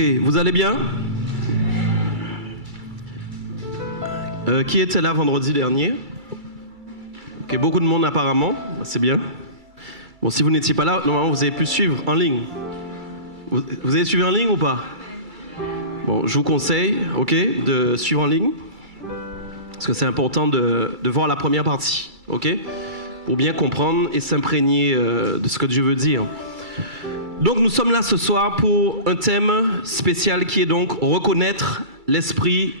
Ok, vous allez bien? Qui était là vendredi dernier? Ok, beaucoup de monde apparemment, c'est bien. Bon, si vous n'étiez pas là, normalement vous avez pu suivre en ligne. Vous avez suivi en ligne ou pas? Bon, je vous conseille, ok, de suivre en ligne. Parce que c'est important de voir la première partie, ok? Pour bien comprendre et s'imprégner de ce que Dieu veut dire. Donc nous sommes là ce soir pour un thème spécial qui est donc reconnaître l'esprit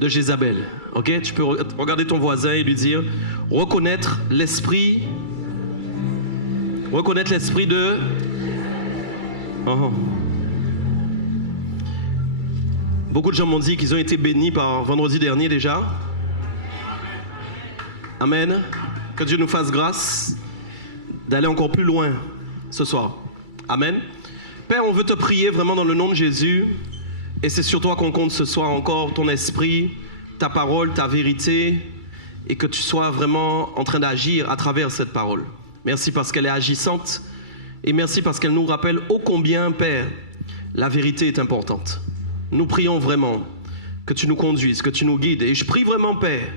de Jézabel. Ok? Tu peux regarder ton voisin et lui dire reconnaître l'esprit de... Beaucoup de gens m'ont dit qu'ils ont été bénis par vendredi dernier déjà. Amen. Que Dieu nous fasse grâce d'aller encore plus loin ce soir. Amen. Père, on veut te prier vraiment dans le nom de Jésus. Et c'est sur toi qu'on compte ce soir encore, ton esprit, ta parole, ta vérité. Et que tu sois vraiment en train d'agir à travers cette parole. Merci parce qu'elle est agissante. Et merci parce qu'elle nous rappelle ô combien, Père, la vérité est importante. Nous prions vraiment que tu nous conduises, que tu nous guides. Et je prie vraiment, Père,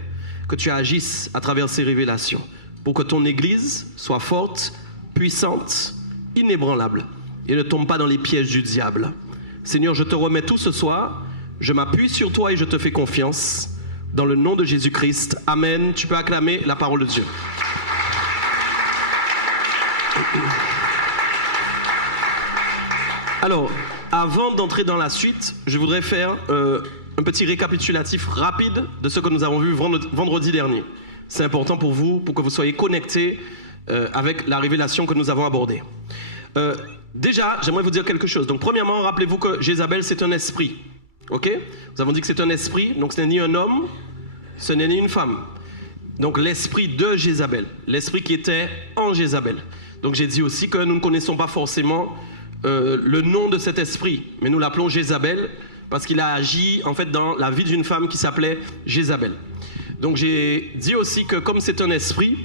que tu agisses à travers ces révélations. Pour que ton Église soit forte, puissante, inébranlable et ne tombe pas dans les pièges du diable. Seigneur, je te remets tout ce soir, je m'appuie sur toi et je te fais confiance dans le nom de Jésus-Christ. Amen. Tu peux acclamer la parole de Dieu. Alors, avant d'entrer dans la suite, je voudrais faire un petit récapitulatif rapide de ce que nous avons vu vendredi dernier. C'est important pour vous, pour que vous soyez connectés avec la révélation que nous avons abordée. Déjà, j'aimerais vous dire quelque chose. Donc, premièrement, rappelez-vous que Jézabel, c'est un esprit. Ok? Nous avons dit que c'est un esprit, donc ce n'est ni un homme, ce n'est ni une femme. Donc, l'esprit de Jézabel, l'esprit qui était en Jézabel. Donc, j'ai dit aussi que nous ne connaissons pas forcément le nom de cet esprit, mais nous l'appelons Jézabel parce qu'il a agi en fait dans la vie d'une femme qui s'appelait Jézabel. Donc, j'ai dit aussi que comme c'est un esprit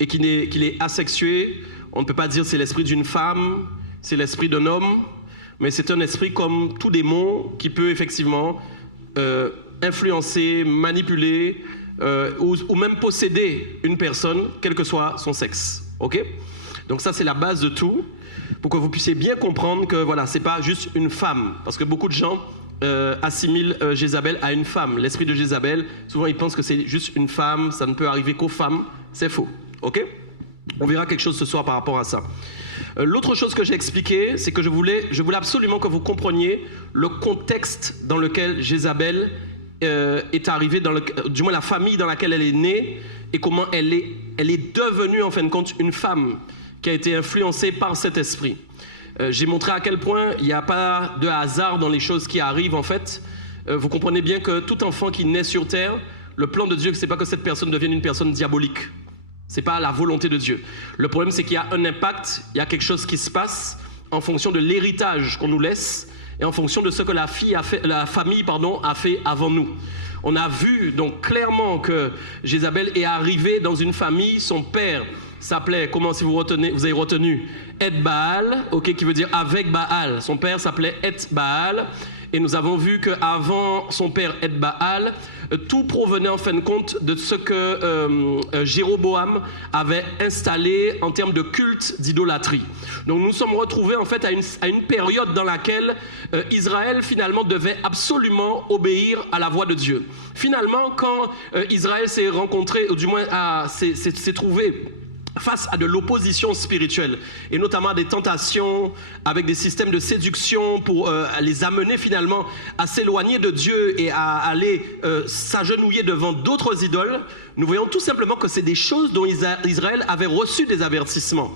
et qu'il est asexué, on ne peut pas dire c'est l'esprit d'une femme, c'est l'esprit d'un homme, mais c'est un esprit comme tout démon qui peut effectivement influencer, manipuler ou même posséder une personne, quel que soit son sexe. Ok? Donc ça, c'est la base de tout, pour que vous puissiez bien comprendre que voilà, c'est pas juste une femme, parce que beaucoup de gens assimilent Jézabel à une femme. L'esprit de Jézabel, souvent ils pensent que c'est juste une femme, ça ne peut arriver qu'aux femmes, c'est faux. Ok? On verra quelque chose ce soir par rapport à ça. L'autre chose que j'ai expliqué, c'est que je voulais absolument que vous compreniez le contexte dans lequel Jézabel est arrivée, du moins la famille dans laquelle elle est née, et comment elle est devenue en fin de compte une femme qui a été influencée par cet esprit. J'ai montré à quel point il n'y a pas de hasard dans les choses qui arrivent en fait. Vous comprenez bien que tout enfant qui naît sur terre, le plan de Dieu, ce n'est pas que cette personne devienne une personne diabolique. Ce n'est pas la volonté de Dieu. Le problème, c'est qu'il y a un impact, il y a quelque chose qui se passe en fonction de l'héritage qu'on nous laisse et en fonction de ce que la famille a fait avant nous. On a vu donc clairement que Jézabel est arrivée dans une famille, son père s'appelait, comment si vous avez retenu, Et-Baal, ok, qui veut dire avec Baal. Son père s'appelait Et-Baal. Et nous avons vu qu'avant son père Et-Baal, tout provenait en fin de compte de ce que Jéroboam avait installé en termes de culte, d'idolâtrie. Donc nous sommes retrouvés en fait à une période dans laquelle Israël finalement devait absolument obéir à la voix de Dieu. Finalement, quand Israël s'est rencontré, ou du moins s'est trouvé face à de l'opposition spirituelle et notamment à des tentations avec des systèmes de séduction pour les amener finalement à s'éloigner de Dieu et à aller s'agenouiller devant d'autres idoles, nous voyons tout simplement que c'est des choses dont Israël avait reçu des avertissements.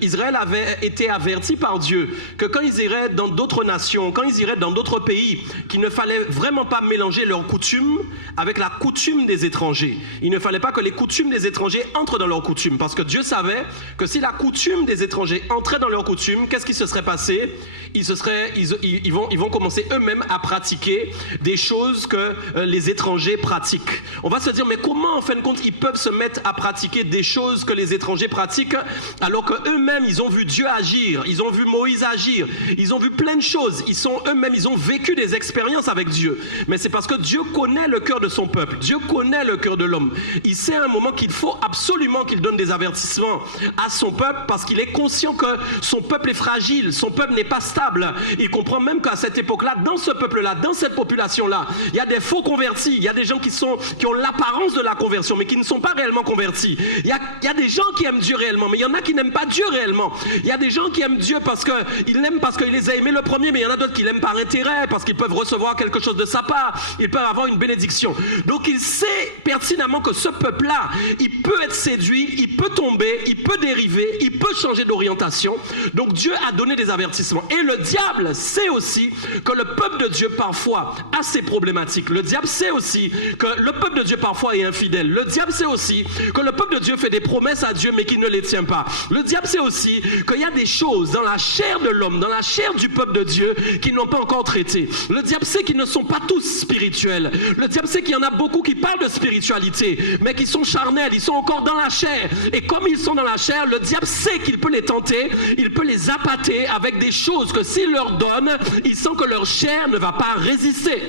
Israël avait été averti par Dieu que quand ils iraient dans d'autres nations, quand ils iraient dans d'autres pays, qu'il ne fallait vraiment pas mélanger leurs coutumes avec la coutume des étrangers. Il ne fallait pas que les coutumes des étrangers entrent dans leurs coutumes, parce que que Dieu savait que si la coutume des étrangers entrait dans leur coutume, qu'est-ce qui se serait passé? Ils vont commencer eux-mêmes à pratiquer des choses que les étrangers pratiquent. On va se dire, mais comment en fin de compte ils peuvent se mettre à pratiquer des choses que les étrangers pratiquent alors qu'eux-mêmes ils ont vu Dieu agir, ils ont vu Moïse agir, ils ont vu plein de choses, ils ont vécu des expériences avec Dieu. Mais c'est parce que Dieu connaît le cœur de son peuple, Dieu connaît le cœur de l'homme. Il sait à un moment qu'il faut absolument qu'il donne des avertissements à son peuple parce qu'il est conscient que son peuple est fragile, son peuple n'est pas stable. Il comprend même qu'à cette époque-là, dans ce peuple-là, dans cette population-là, il y a des faux convertis, il y a des gens qui ont l'apparence de la conversion, mais qui ne sont pas réellement convertis. Il y a des gens qui aiment Dieu réellement, mais il y en a qui n'aiment pas Dieu réellement. Il y a des gens qui aiment Dieu parce qu'ils l'aiment parce qu'il les a aimés le premier, mais il y en a d'autres qui l'aiment par intérêt, parce qu'ils peuvent recevoir quelque chose de sa part, ils peuvent avoir une bénédiction. Donc il sait pertinemment que ce peuple-là, il peut être séduit, il peut tomber, il peut dériver, il peut changer d'orientation. Donc Dieu a donné des avertissements. Et le diable sait aussi que le peuple de Dieu parfois a ses problématiques. Le diable sait aussi que le peuple de Dieu parfois est infidèle. Le diable sait aussi que le peuple de Dieu fait des promesses à Dieu mais qui ne les tient pas. Le diable sait aussi qu'il y a des choses dans la chair de l'homme, dans la chair du peuple de Dieu qu'ils n'ont pas encore traitées. Le diable sait qu'ils ne sont pas tous spirituels. Le diable sait qu'il y en a beaucoup qui parlent de spiritualité mais qui sont charnels, ils sont encore dans la chair. Et comme ils sont dans la chair, le diable sait qu'il peut les tenter, il peut les appâter avec des choses que s'il leur donne, ils sentent que leur chair ne va pas résister.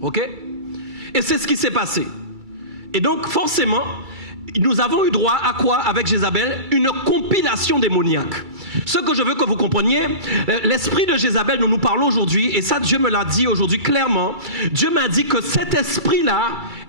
Ok? Et c'est ce qui s'est passé. Et donc forcément, nous avons eu droit à quoi avec Jézabel? Une compilation démoniaque. Ce que je veux que vous compreniez, l'esprit de Jézabel dont nous parlons aujourd'hui, et ça Dieu me l'a dit aujourd'hui clairement, Dieu m'a dit que cet esprit-là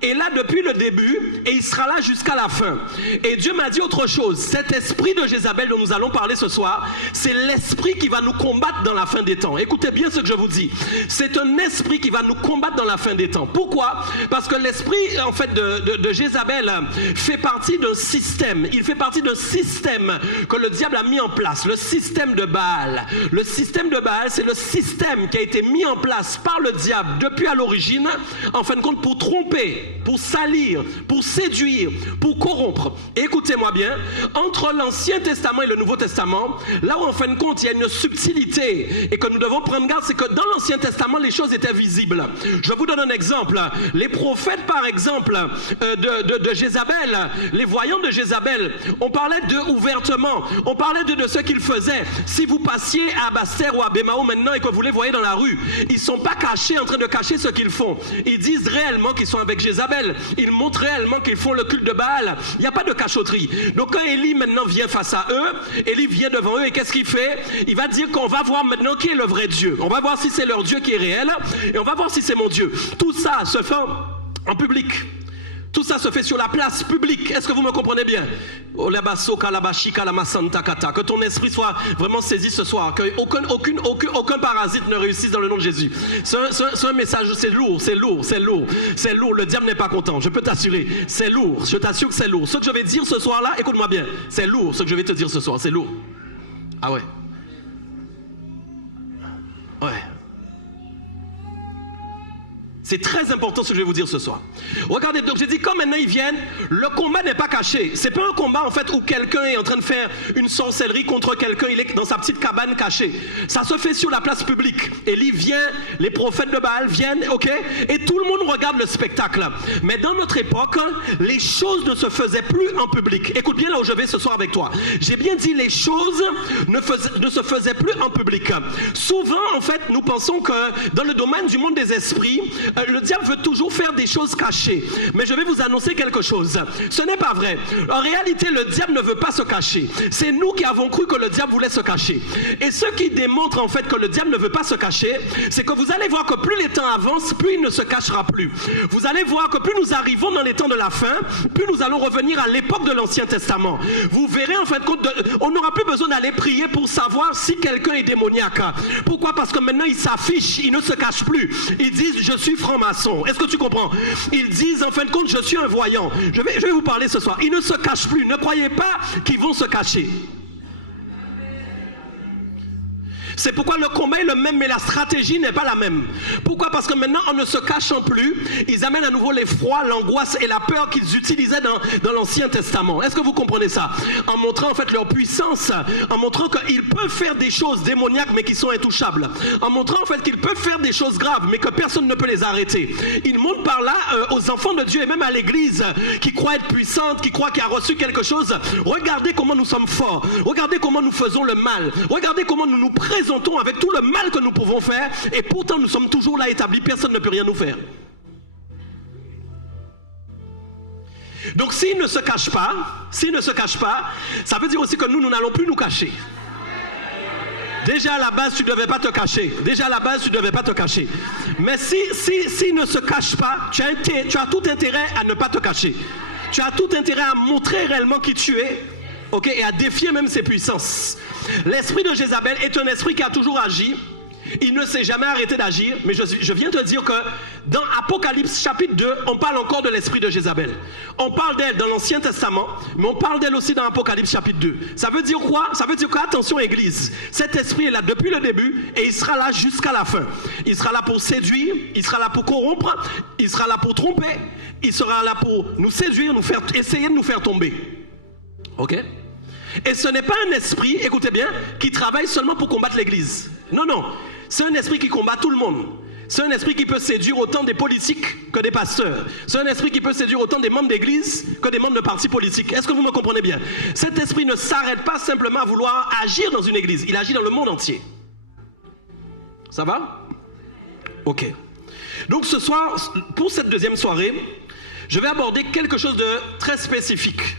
est là depuis le début et il sera là jusqu'à la fin. Et Dieu m'a dit autre chose, cet esprit de Jézabel dont nous allons parler ce soir, c'est l'esprit qui va nous combattre dans la fin des temps. Écoutez bien ce que je vous dis, c'est un esprit qui va nous combattre dans la fin des temps. Pourquoi? Parce que l'esprit en fait de Jézabel fait partie d'un système, il fait partie d'un système que le diable a mis en place, le système de Baal. Le système de Baal, c'est le système qui a été mis en place par le diable depuis à l'origine, en fin de compte pour tromper, pour salir, pour séduire, pour corrompre. Et écoutez-moi bien, entre l'Ancien Testament et le Nouveau Testament, là où en fin de compte il y a une subtilité et que nous devons prendre garde, c'est que dans l'Ancien Testament les choses étaient visibles. Je vous donne un exemple. Les prophètes par exemple de Jézabel, les voyants de Jézabel, on parlait d'eux ouvertement, on parlait d'eux de ce qu'ils faisaient. Si vous passiez à Baster ou à Bémao maintenant et que vous les voyez dans la rue, ils ne sont pas cachés en train de cacher ce qu'ils font. Ils disent réellement qu'ils sont avec Jézabel. Ils montrent réellement qu'ils font le culte de Baal. Il n'y a pas de cachotterie. Donc quand Élie maintenant vient face à eux, Élie vient devant eux et qu'est-ce qu'il fait? Il va dire qu'on va voir maintenant qui est le vrai Dieu. On va voir si c'est leur Dieu qui est réel et on va voir si c'est mon Dieu. Tout ça se fait en public. Tout ça se fait sur la place publique. Est-ce que vous me comprenez bien? Que ton esprit soit vraiment saisi ce soir. Qu'aucun parasite ne réussisse dans le nom de Jésus. C'est un message, c'est lourd, c'est lourd, c'est lourd. C'est lourd, le diable n'est pas content, je peux t'assurer. C'est lourd, je t'assure que c'est lourd. Ce que je vais dire ce soir-là, écoute-moi bien. C'est lourd, ce que je vais te dire ce soir, c'est lourd. Ah ouais. Ouais. C'est très important ce que je vais vous dire ce soir. Regardez, donc j'ai dit, quand maintenant ils viennent, le combat n'est pas caché. C'est pas un combat en fait où quelqu'un est en train de faire une sorcellerie contre quelqu'un, il est dans sa petite cabane cachée. Ça se fait sur la place publique. Élie vient, les prophètes de Baal viennent, ok? Et tout le monde regarde le spectacle. Mais dans notre époque, les choses ne se faisaient plus en public. Écoute bien là où je vais ce soir avec toi. J'ai bien dit, les choses ne se faisaient plus en public. Souvent, en fait, nous pensons que dans le domaine du monde des esprits, le diable veut toujours faire des choses cachées. Mais je vais vous annoncer quelque chose. Ce n'est pas vrai. En réalité, le diable ne veut pas se cacher. C'est nous qui avons cru que le diable voulait se cacher. Et ce qui démontre en fait que le diable ne veut pas se cacher, c'est que vous allez voir que plus les temps avancent, plus il ne se cachera plus. Vous allez voir que plus nous arrivons dans les temps de la fin, plus nous allons revenir à l'époque de l'Ancien Testament. Vous verrez en fait on n'aura plus besoin d'aller prier pour savoir si quelqu'un est démoniaque. Pourquoi? Parce que maintenant il s'affiche, il ne se cache plus. Ils disent je suis franc-maçon. Est-ce que tu comprends? Ils disent en fin de compte je suis un voyant. Je vais vous parler ce soir. Ils ne se cachent plus. Ne croyez pas qu'ils vont se cacher. C'est pourquoi le combat est le même, mais la stratégie n'est pas la même. Pourquoi? Parce que maintenant, en ne se cachant plus, ils amènent à nouveau l'effroi, l'angoisse et la peur qu'ils utilisaient dans l'Ancien Testament. Est-ce que vous comprenez ça? En montrant en fait leur puissance, en montrant qu'ils peuvent faire des choses démoniaques mais qui sont intouchables. En montrant en fait qu'ils peuvent faire des choses graves mais que personne ne peut les arrêter. Ils montrent par là aux enfants de Dieu et même à l'Église qui croient être puissante, qui croient qu'il a reçu quelque chose. Regardez comment nous sommes forts. Regardez comment nous faisons le mal. Regardez comment nous nous présentons avec tout le mal que nous pouvons faire et pourtant nous sommes toujours là établis. Personne ne peut rien nous faire. Donc s'il ne se cache pas, ça veut dire aussi que nous n'allons plus nous cacher. Déjà à la base, tu ne devais pas te cacher. Mais s'il ne se cache pas, tu as tout intérêt à ne pas te cacher. Tu as tout intérêt à montrer réellement qui tu es, ok, et à défier même ses puissances. L'esprit de Jézabel est un esprit qui a toujours agi. Il ne s'est jamais arrêté d'agir, mais je viens te dire que dans Apocalypse chapitre 2, on parle encore de l'esprit de Jézabel. On parle d'elle dans l'Ancien Testament, mais on parle d'elle aussi dans Apocalypse chapitre 2. Ça veut dire quoi? Ça veut dire qu'attention Église, cet esprit est là depuis le début et il sera là jusqu'à la fin. Il sera là pour séduire, il sera là pour corrompre, il sera là pour tromper, il sera là pour nous séduire, essayer de nous faire tomber. Ok? Et ce n'est pas un esprit, écoutez bien, qui travaille seulement pour combattre l'Église. Non, non. C'est un esprit qui combat tout le monde. C'est un esprit qui peut séduire autant des politiques que des pasteurs. C'est un esprit qui peut séduire autant des membres d'église que des membres de partis politiques. Est-ce que vous me comprenez bien? Cet esprit ne s'arrête pas simplement à vouloir agir dans une église. Il agit dans le monde entier. Ça va? Ok. Donc ce soir, pour cette deuxième soirée, je vais aborder quelque chose de très spécifique.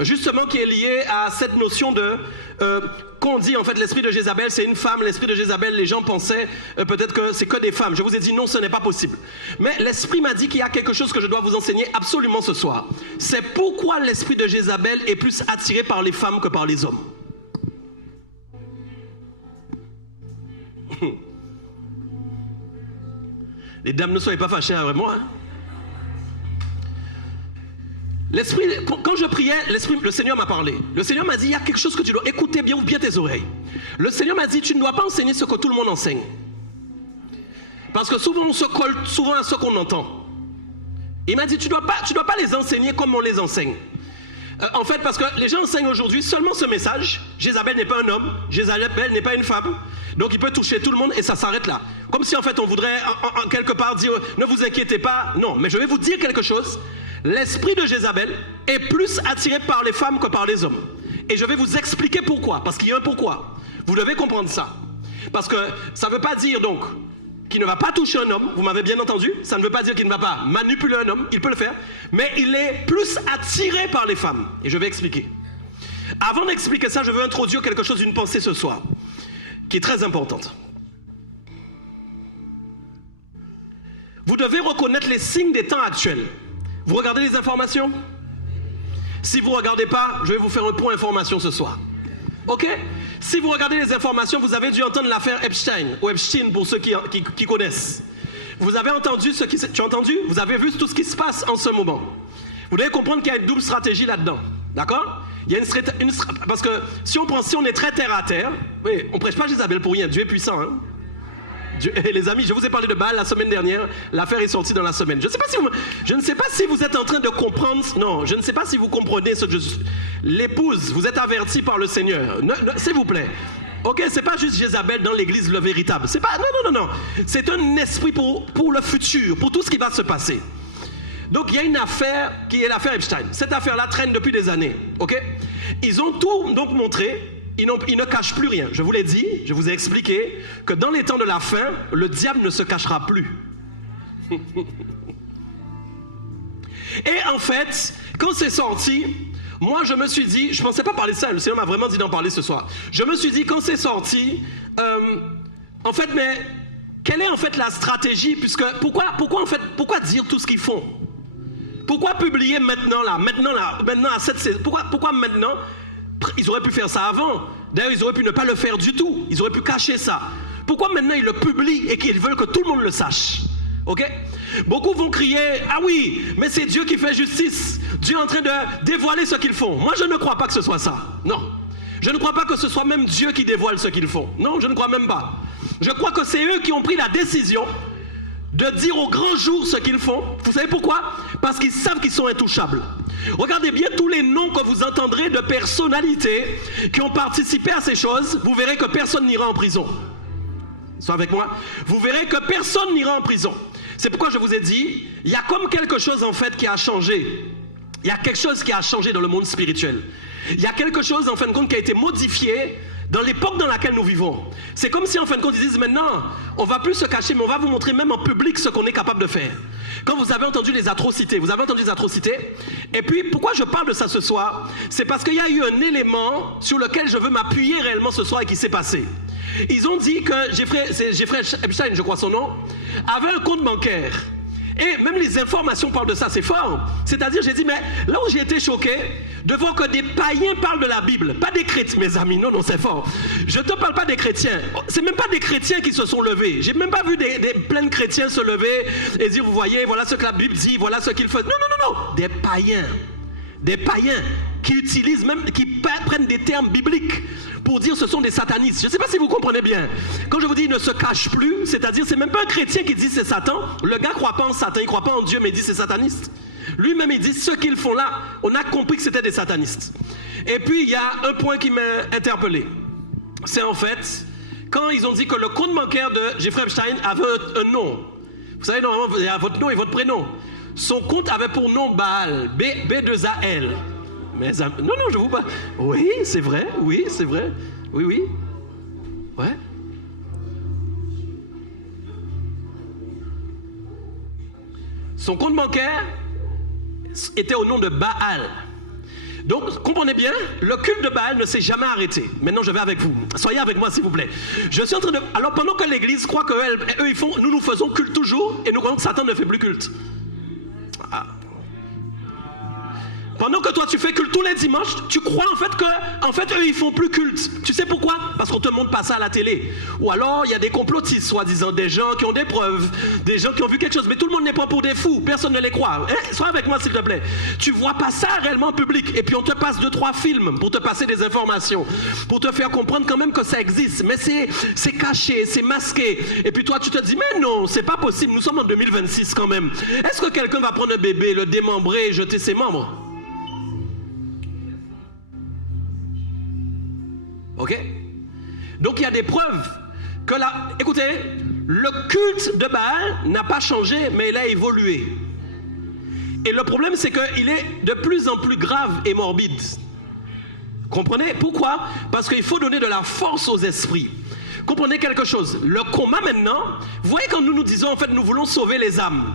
Justement qui est lié à cette notion de... qu'on dit en fait l'esprit de Jézabel c'est une femme, l'esprit de Jézabel les gens pensaient peut-être que c'est que des femmes. Je vous ai dit non, ce n'est pas possible. Mais l'esprit m'a dit qu'il y a quelque chose que je dois vous enseigner absolument ce soir. C'est pourquoi l'esprit de Jézabel est plus attiré par les femmes que par les hommes. Les dames ne soyez pas fâchées avec moi. Hein? L'esprit, quand je priais, le Seigneur m'a parlé. Le Seigneur m'a dit, il y a quelque chose que tu dois écouter bien, ouvre bien tes oreilles. Le Seigneur m'a dit, tu ne dois pas enseigner ce que tout le monde enseigne. Parce que souvent, on se colle souvent à ce qu'on entend. Il m'a dit, tu dois pas les enseigner comme on les enseigne. En fait, parce que les gens enseignent aujourd'hui seulement ce message. Jézabel n'est pas un homme, Jézabel n'est pas une femme. Donc il peut toucher tout le monde et ça s'arrête là. Comme si en fait on voudrait en quelque part dire, ne vous inquiétez pas. Non, mais je vais vous dire quelque chose. L'esprit de Jézabel est plus attiré par les femmes que par les hommes. Et je vais vous expliquer pourquoi. Parce qu'il y a un pourquoi. Vous devez comprendre ça. Parce que ça ne veut pas dire donc qu'il ne va pas toucher un homme. Vous m'avez bien entendu. Ça ne veut pas dire qu'il ne va pas manipuler un homme. Il peut le faire. Mais il est plus attiré par les femmes. Et je vais expliquer. Avant d'expliquer ça, je veux introduire quelque chose, une pensée ce soir. Qui est très importante. Vous devez reconnaître les signes des temps actuels. Vous regardez les informations? Si vous ne regardez pas, je vais vous faire un point information ce soir. Ok? Si vous regardez les informations, vous avez dû entendre l'affaire Epstein, ou Epstein pour ceux qui connaissent. Vous avez entendu ce qui... Tu as entendu? Vous avez vu tout ce qui se passe en ce moment. Vous devez comprendre qu'il y a une double stratégie là-dedans. D'accord? Il y a une parce que si on est très terre à terre, oui, on ne prêche pas Jézabel pour rien, Dieu est puissant. Hein? Les amis, je vous ai parlé de Baal la semaine dernière. L'affaire est sortie dans la semaine. Je ne sais pas si vous êtes en train de comprendre. Non, je ne sais pas si vous comprenez ce que l'épouse, vous êtes averti par le Seigneur. S'il vous plaît. Ok, c'est pas juste Jézabel dans l'église le véritable. C'est pas. Non. C'est un esprit pour le futur, pour tout ce qui va se passer. Donc il y a une affaire qui est l'affaire Epstein. Cette affaire-là traîne depuis des années. Ok. Ils ont tout donc montré. Ils ne cachent plus rien. Je vous l'ai dit, je vous ai expliqué que dans les temps de la fin, le diable ne se cachera plus. Et en fait, quand c'est sorti, moi je me suis dit, je ne pensais pas parler de ça, le Seigneur m'a vraiment dit d'en parler ce soir. Je me suis dit, quand c'est sorti, en fait, mais quelle est en fait la stratégie, puisque pourquoi dire tout ce qu'ils font? Pourquoi publier maintenant à cette saison? Pourquoi maintenant? Ils auraient pu faire ça avant. D'ailleurs, ils auraient pu ne pas le faire du tout. Ils auraient pu cacher ça. Pourquoi maintenant ils le publient et qu'ils veulent que tout le monde le sache? Ok? Beaucoup vont crier, ah oui, mais c'est Dieu qui fait justice. Dieu est en train de dévoiler ce qu'ils font. Moi, je ne crois pas que ce soit ça. Non. Je ne crois pas que ce soit même Dieu qui dévoile ce qu'ils font. Non, je ne crois même pas. Je crois que c'est eux qui ont pris la décision de dire au grand jour ce qu'ils font. Vous savez pourquoi? Parce qu'ils savent qu'ils sont intouchables. Regardez bien tous les noms que vous entendrez de personnalités qui ont participé à ces choses. Vous verrez que personne n'ira en prison. Sois avec moi. Vous verrez que personne n'ira en prison. C'est pourquoi je vous ai dit, il y a comme quelque chose en fait qui a changé. Il y a quelque chose qui a changé dans le monde spirituel. Il y a quelque chose en fin de compte qui a été modifié dans l'époque dans laquelle nous vivons. C'est comme si en fin de compte ils disent maintenant, on ne va plus se cacher, mais on va vous montrer même en public ce qu'on est capable de faire. Quand vous avez entendu les atrocités, et puis pourquoi je parle de ça ce soir? C'est parce qu'il y a eu un élément sur lequel je veux m'appuyer réellement ce soir et qui s'est passé. Ils ont dit que Jeffrey Epstein, je crois son nom, avait un compte bancaire. Et même les informations parlent de ça, c'est fort. C'est-à-dire, j'ai dit, mais là où j'ai été choqué, de voir que des païens parlent de la Bible, pas des chrétiens, mes amis, non, c'est fort. Je ne te parle pas des chrétiens. C'est même pas des chrétiens qui se sont levés. J'ai même pas vu plein de chrétiens se lever et dire, vous voyez, voilà ce que la Bible dit, voilà ce qu'ils font. Non. Des païens. Des païens qui utilisent même, qui prennent des termes bibliques pour dire ce sont des satanistes. Je ne sais pas si vous comprenez bien. Quand je vous dis il ne se cache plus, c'est-à-dire c'est même pas un chrétien qui dit c'est Satan. Le gars ne croit pas en Satan, il ne croit pas en Dieu, mais il dit c'est sataniste. Lui-même il dit ce qu'ils font là, on a compris que c'était des satanistes. Et puis il y a un point qui m'a interpellé. C'est en fait, quand ils ont dit que le compte bancaire de Jeffrey Epstein avait un nom. Vous savez, normalement, il y a votre nom et votre prénom. Son compte avait pour nom Baal, B2AL. Mais, non, je vous parle. Oui, c'est vrai. Oui. Ouais. Son compte bancaire était au nom de Baal. Donc, comprenez bien, le culte de Baal ne s'est jamais arrêté. Maintenant, je vais avec vous. Soyez avec moi, s'il vous plaît. Je suis en train de... Alors, pendant que l'Église croit qu'eux, ils font... Nous faisons culte toujours, et nous croyons que Satan ne fait plus culte. Ah. Pendant que toi tu fais culte tous les dimanches, tu crois en fait eux ils font plus culte. Tu sais pourquoi? Parce qu'on te montre pas ça à la télé. Ou alors il y a des complotistes soi-disant, des gens qui ont des preuves, des gens qui ont vu quelque chose, mais tout le monde n'est pas pour des fous, personne ne les croit. Sois avec moi s'il te plaît. Tu vois pas ça réellement en public et puis on te passe 2-3 films pour te passer des informations, pour te faire comprendre quand même que ça existe, mais c'est caché, c'est masqué. Et puis toi tu te dis mais non, c'est pas possible, nous sommes en 2026 quand même. Est-ce que quelqu'un va prendre un bébé, le démembrer et jeter ses membres? Ok? Donc il y a des preuves que là, écoutez, le culte de Baal n'a pas changé, mais il a évolué. Et le problème, c'est qu'il est de plus en plus grave et morbide. Comprenez? Pourquoi? Parce qu'il faut donner de la force aux esprits. Comprenez quelque chose? Le combat maintenant, vous voyez quand nous disons, en fait, nous voulons sauver les âmes.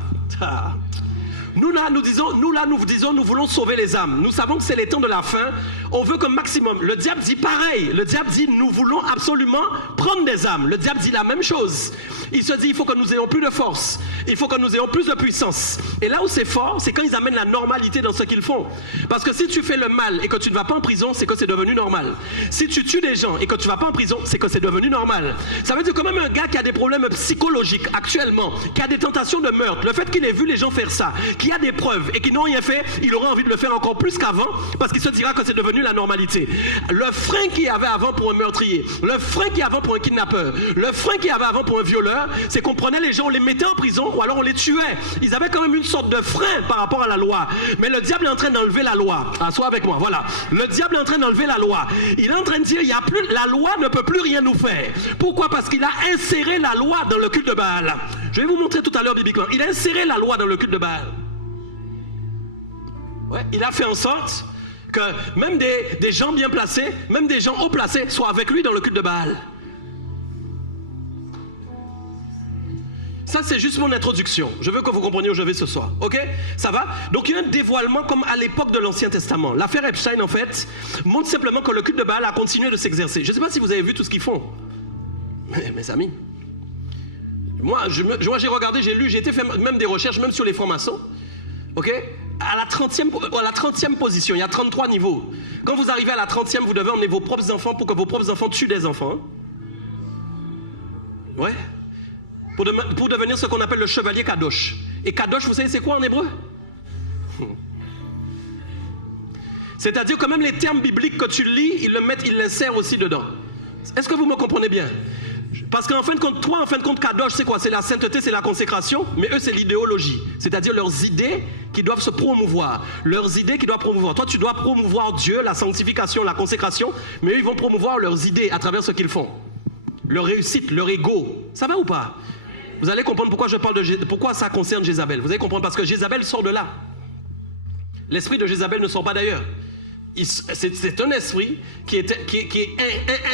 Nous disons, nous voulons sauver les âmes. Nous savons que c'est les temps de la fin. On veut qu'un maximum. Le diable dit pareil. Le diable dit, nous voulons absolument prendre des âmes. Le diable dit la même chose. Il se dit, il faut que nous ayons plus de force. Il faut que nous ayons plus de puissance. Et là où c'est fort, c'est quand ils amènent la normalité dans ce qu'ils font. Parce que si tu fais le mal et que tu ne vas pas en prison, c'est que c'est devenu normal. Si tu tues des gens et que tu ne vas pas en prison, c'est que c'est devenu normal. Ça veut dire quand même un gars qui a des problèmes psychologiques actuellement, qui a des tentations de meurtre, le fait qu'il ait vu les gens faire ça, qui a des preuves et qui n'ont rien fait, il aura envie de le faire encore plus qu'avant parce qu'il se dira que c'est devenu la normalité. Le frein qu'il y avait avant pour un meurtrier, le frein qu'il y avait avant pour un kidnappeur, le frein qu'il y avait avant pour un violeur, c'est qu'on prenait les gens, on les mettait en prison ou alors on les tuait. Ils avaient quand même une sorte de frein par rapport à la loi. Mais le diable est en train d'enlever la loi. Sois avec moi, voilà. Le diable est en train d'enlever la loi. Il est en train de dire, la loi ne peut plus rien nous faire. Pourquoi? Parce qu'il a inséré la loi dans le culte de Baal. Je vais vous montrer tout à l'heure bibliquement. Il a inséré la loi dans le culte de Baal. Ouais, il a fait en sorte que même des gens bien placés, même des gens haut placés, soient avec lui dans le culte de Baal. Ça, c'est juste mon introduction. Je veux que vous compreniez où je vais ce soir. Ok? Ça va? Donc, il y a un dévoilement comme à l'époque de l'Ancien Testament. L'affaire Epstein, en fait, montre simplement que le culte de Baal a continué de s'exercer. Je ne sais pas si vous avez vu tout ce qu'ils font. Mais, mes amis, moi, j'ai regardé, j'ai lu, j'ai été fait même des recherches, même sur les francs-maçons. Ok? À la 30e position, il y a 33 niveaux. Quand vous arrivez à la 30e, vous devez emmener vos propres enfants pour que vos propres enfants tuent des enfants. Ouais. Pour devenir ce qu'on appelle le chevalier Kadosh. Et Kadosh, vous savez c'est quoi en hébreu? C'est-à-dire que même les termes bibliques que tu lis, ils l'insèrent aussi dedans. Est-ce que vous me comprenez bien? Parce qu'en fin de compte, toi, en fin de compte, Kadosh, c'est quoi? C'est la sainteté, c'est la consécration, mais eux, c'est l'idéologie. C'est-à-dire leurs idées qui doivent se promouvoir. Leurs idées qui doivent promouvoir. Toi, tu dois promouvoir Dieu, la sanctification, la consécration, mais eux, ils vont promouvoir leurs idées à travers ce qu'ils font. Leur réussite, leur ego. Ça va ou pas? Vous allez comprendre pourquoi je parle pourquoi ça concerne Jézabel. Vous allez comprendre parce que Jézabel sort de là. L'esprit de Jézabel ne sort pas d'ailleurs. C'est un esprit qui est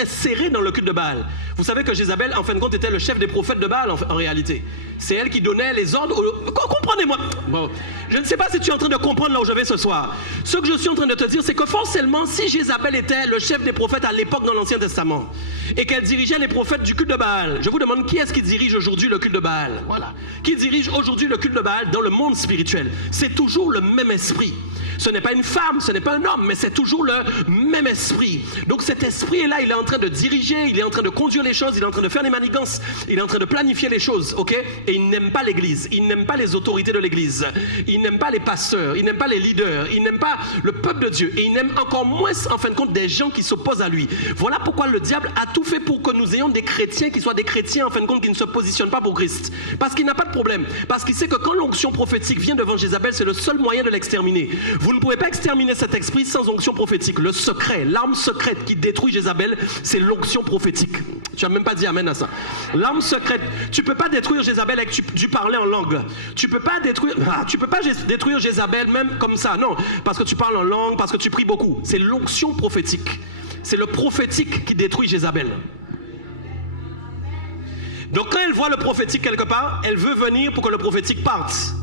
inséré dans le culte de Baal. Vous savez que Jézabel, en fin de compte, était le chef des prophètes de Baal en réalité. C'est elle qui donnait les ordres. Comprenez-moi. Bon, je ne sais pas si tu es en train de comprendre là où je vais ce soir. Ce que je suis en train de te dire, c'est que forcément, si Jézabel était le chef des prophètes à l'époque dans l'Ancien Testament et qu'elle dirigeait les prophètes du culte de Baal, je vous demande qui est-ce qui dirige aujourd'hui le culte de Baal? Voilà. Qui dirige aujourd'hui le culte de Baal dans le monde spirituel? C'est toujours le même esprit. Ce n'est pas une femme, ce n'est pas un homme, mais c'est toujours le même esprit. Donc cet esprit-là, il est en train de diriger, il est en train de conduire les choses, il est en train de faire des manigances, il est en train de planifier les choses, ok? Et il n'aime pas l'église, il n'aime pas les autorités de l'église, il n'aime pas les pasteurs, il n'aime pas les leaders, il n'aime pas le peuple de Dieu, et il n'aime encore moins, en fin de compte, des gens qui s'opposent à lui. Voilà pourquoi le diable a tout fait pour que nous ayons des chrétiens qui soient des chrétiens, en fin de compte, qui ne se positionnent pas pour Christ. Parce qu'il n'a pas de problème, parce qu'il sait que quand l'onction prophétique vient devant Jézabel, c'est le seul moyen de l'exterminer. Vous ne pouvez pas exterminer cet esprit sans onction prophétique. Le secret, l'arme secrète qui détruit Jézabel, c'est l'onction prophétique. Tu n'as même pas dit amen à ça. L'arme secrète. Tu ne peux pas détruire Jézabel avec du parler en langue. Tu ne peux pas détruire Jézabel même comme ça. Non, parce que tu parles en langue, parce que tu pries beaucoup. C'est l'onction prophétique. C'est le prophétique qui détruit Jézabel. Donc quand elle voit le prophétique quelque part, elle veut venir pour que le prophétique parte.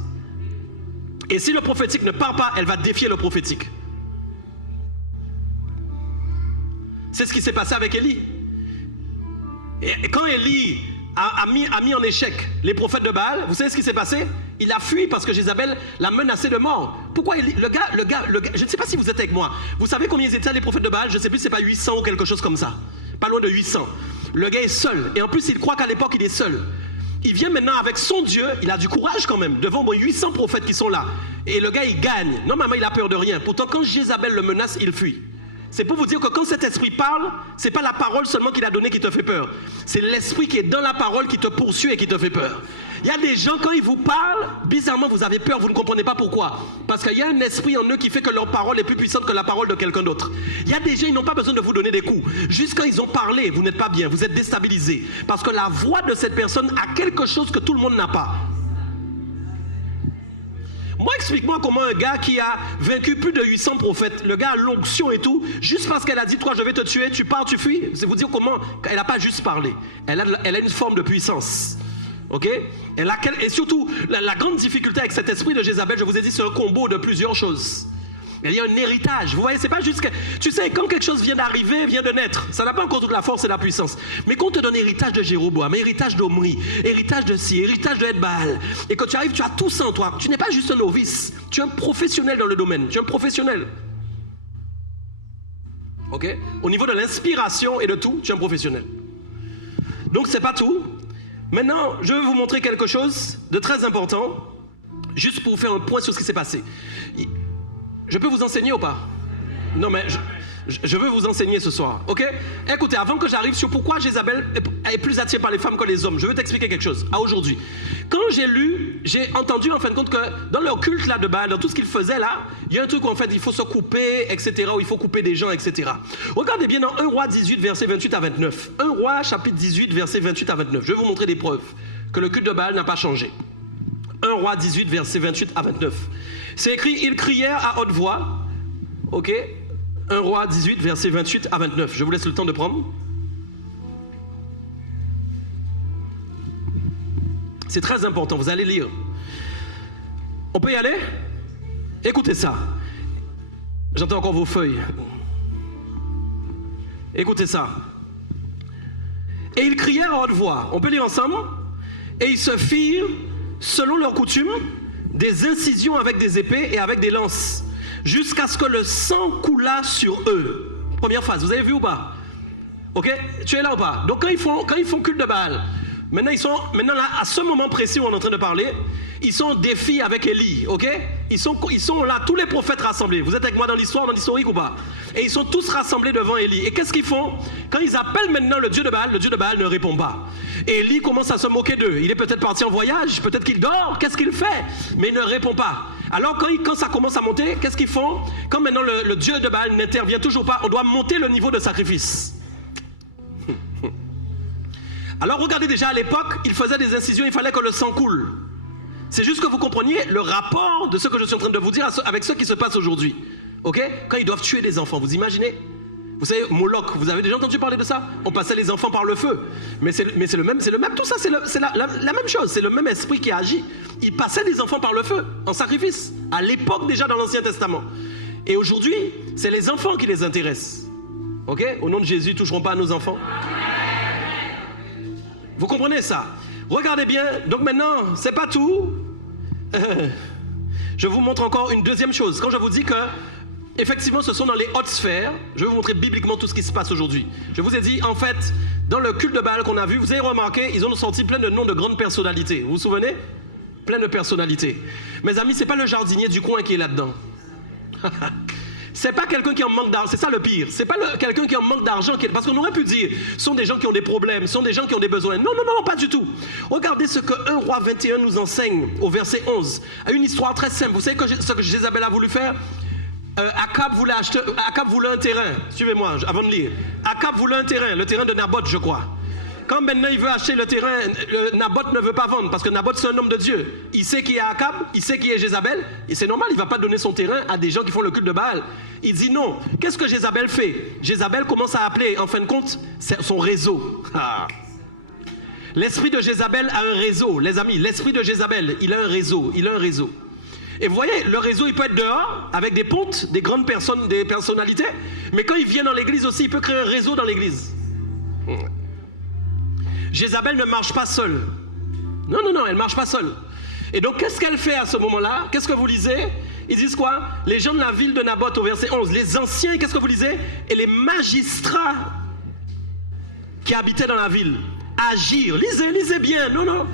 Et si le prophétique ne part pas, elle va défier le prophétique. C'est ce qui s'est passé avec Élie. Et quand Élie a mis en échec les prophètes de Baal, vous savez ce qui s'est passé? Il a fui parce que Jézabel l'a menacé de mort. Pourquoi Élie, le gars, je ne sais pas si vous êtes avec moi. Vous savez combien ils étaient les prophètes de Baal? Je ne sais plus, c'est pas 800 ou quelque chose comme ça. Pas loin de 800. Le gars est seul. Et en plus, il croit qu'à l'époque, il est seul. Il vient maintenant avec son Dieu, il a du courage quand même, devant 800 prophètes qui sont là. Et le gars, il gagne. Normalement, il a peur de rien. Pourtant, quand Jézabel le menace, il fuit. C'est pour vous dire que quand cet esprit parle, ce n'est pas la parole seulement qu'il a donnée qui te fait peur. C'est l'esprit qui est dans la parole qui te poursuit et qui te fait peur. Il y a des gens, quand ils vous parlent, bizarrement, vous avez peur, vous ne comprenez pas pourquoi. Parce qu'il y a un esprit en eux qui fait que leur parole est plus puissante que la parole de quelqu'un d'autre. Il y a des gens, ils n'ont pas besoin de vous donner des coups. Juste quand ils ont parlé, vous n'êtes pas bien, vous êtes déstabilisé. Parce que la voix de cette personne a quelque chose que tout le monde n'a pas. Moi, explique-moi comment un gars qui a vaincu plus de 800 prophètes, le gars a l'onction et tout, juste parce qu'elle a dit, toi, je vais te tuer, tu pars, tu fuis. C'est vous dire comment, elle n'a pas juste parlé. Elle a une forme de puissance. Ok? Et surtout, la grande difficulté avec cet esprit de Jézabel, je vous ai dit, c'est un combo de plusieurs choses. Il y a un héritage. Vous voyez, c'est pas juste que... Tu sais, quand quelque chose vient d'arriver, vient de naître, ça n'a pas encore toute la force et la puissance. Mais quand on te donne héritage de Jéroboam, héritage d'Omri, héritage de Si, héritage de Edbaal, et quand tu arrives, tu as tout ça en toi. Tu n'es pas juste un novice. Tu es un professionnel dans le domaine. Tu es un professionnel. Ok? Au niveau de l'inspiration et de tout, tu es un professionnel. Donc, c'est pas tout. Maintenant, je vais vous montrer quelque chose de très important, juste pour faire un point sur ce qui s'est passé. Je peux vous enseigner ou pas? Non, mais je veux vous enseigner ce soir, ok? Écoutez, avant que j'arrive sur pourquoi Jézabel est plus attirée par les femmes que les hommes, je veux t'expliquer quelque chose, à aujourd'hui. Quand j'ai entendu en fin de compte que dans leur culte là de Baal, dans tout ce qu'ils faisaient là, il y a un truc où en fait il faut se couper, etc., où il faut couper des gens, etc. Regardez bien dans 1 Roi 18, versets 28 à 29. 1 Roi chapitre 18, versets 28 à 29. Je vais vous montrer des preuves que le culte de Baal n'a pas changé. 1 Roi 18, versets 28 à 29. C'est écrit, ils crièrent à haute voix. Ok? 1 Roi 18, versets 28 à 29. Je vous laisse le temps de prendre. C'est très important, vous allez lire. On peut y aller? Écoutez ça. J'entends encore vos feuilles. Écoutez ça. Et ils crièrent à haute voix. On peut lire ensemble? Et ils se firent, selon leur coutume, des incisions avec des épées et avec des lances, jusqu'à ce que le sang coulât sur eux. Première phrase, vous avez vu ou pas? Ok? Tu es là ou pas? Donc quand ils font culte de Baal, Maintenant, là, à ce moment précis où on est en train de parler, ils sont en défi avec Élie, ok? Ils sont là, tous les prophètes rassemblés. Vous êtes avec moi dans l'histoire, dans l'historique ou pas? Et ils sont tous rassemblés devant Élie. Et qu'est-ce qu'ils font? Quand ils appellent maintenant le Dieu de Baal ne répond pas. Et Élie commence à se moquer d'eux. Il est peut-être parti en voyage, peut-être qu'il dort, qu'est-ce qu'il fait? Mais il ne répond pas. Alors quand ça commence à monter, qu'est-ce qu'ils font? Quand maintenant le Dieu de Baal n'intervient toujours pas, on doit monter le niveau de sacrifice. Alors regardez déjà à l'époque, il faisait des incisions, il fallait que le sang coule. C'est juste que vous compreniez le rapport de ce que je suis en train de vous dire avec ce qui se passe aujourd'hui. Ok? Quand ils doivent tuer des enfants, vous imaginez? Vous savez, Moloch, vous avez déjà entendu parler de ça? On passait les enfants par le feu. Mais c'est le même, tout ça, c'est la même chose, c'est le même esprit qui agit. Il passait des enfants par le feu, en sacrifice, à l'époque déjà dans l'Ancien Testament. Et aujourd'hui, c'est les enfants qui les intéressent. Ok? Au nom de Jésus, toucheront pas à nos enfants. Vous comprenez ça? Regardez bien, donc maintenant, c'est pas tout. Je vous montre encore une deuxième chose. Quand je vous dis que, effectivement, ce sont dans les hautes sphères, je vais vous montrer bibliquement tout ce qui se passe aujourd'hui. Je vous ai dit, en fait, dans le culte de Baal qu'on a vu, vous avez remarqué, ils ont sorti plein de noms de grandes personnalités. Vous vous souvenez? Plein de personnalités. Mes amis, c'est pas le jardinier du coin qui est là-dedans. C'est pas quelqu'un qui en manque d'argent, c'est ça le pire. C'est pas quelqu'un qui en manque d'argent, parce qu'on aurait pu dire, ce sont des gens qui ont des problèmes, ce sont des gens qui ont des besoins. Non, non, non, pas du tout. Regardez ce que 1 Roi 21 nous enseigne au verset 11. Une histoire très simple. Vous savez ce que Jézabel a voulu faire? Akab voulait un terrain. Suivez-moi avant de lire. Akab voulait un terrain, le terrain de Naboth, je crois. Quand maintenant il veut acheter le terrain, Naboth ne veut pas vendre parce que Naboth c'est un homme de Dieu. Il sait qui est Akab, il sait qui est Jézabel, et c'est normal, il ne va pas donner son terrain à des gens qui font le culte de Baal. Il dit non. Qu'est-ce que Jézabel fait? Jézabel commence à appeler, en fin de compte, son réseau. L'esprit de Jézabel a un réseau, les amis. L'esprit de Jézabel, il a un réseau, Et vous voyez, le réseau, il peut être dehors, avec des pontes, des grandes personnes, des personnalités, mais quand il vient dans l'église aussi, il peut créer un réseau dans l'église. Jézabel ne marche pas seule. Non, non, non, elle ne marche pas seule. Et donc, qu'est-ce qu'elle fait à ce moment-là? Qu'est-ce que vous lisez? Ils disent quoi? Les gens de la ville de Naboth, au verset 11, les anciens, qu'est-ce que vous lisez? Et les magistrats qui habitaient dans la ville, agir, lisez bien, non, non,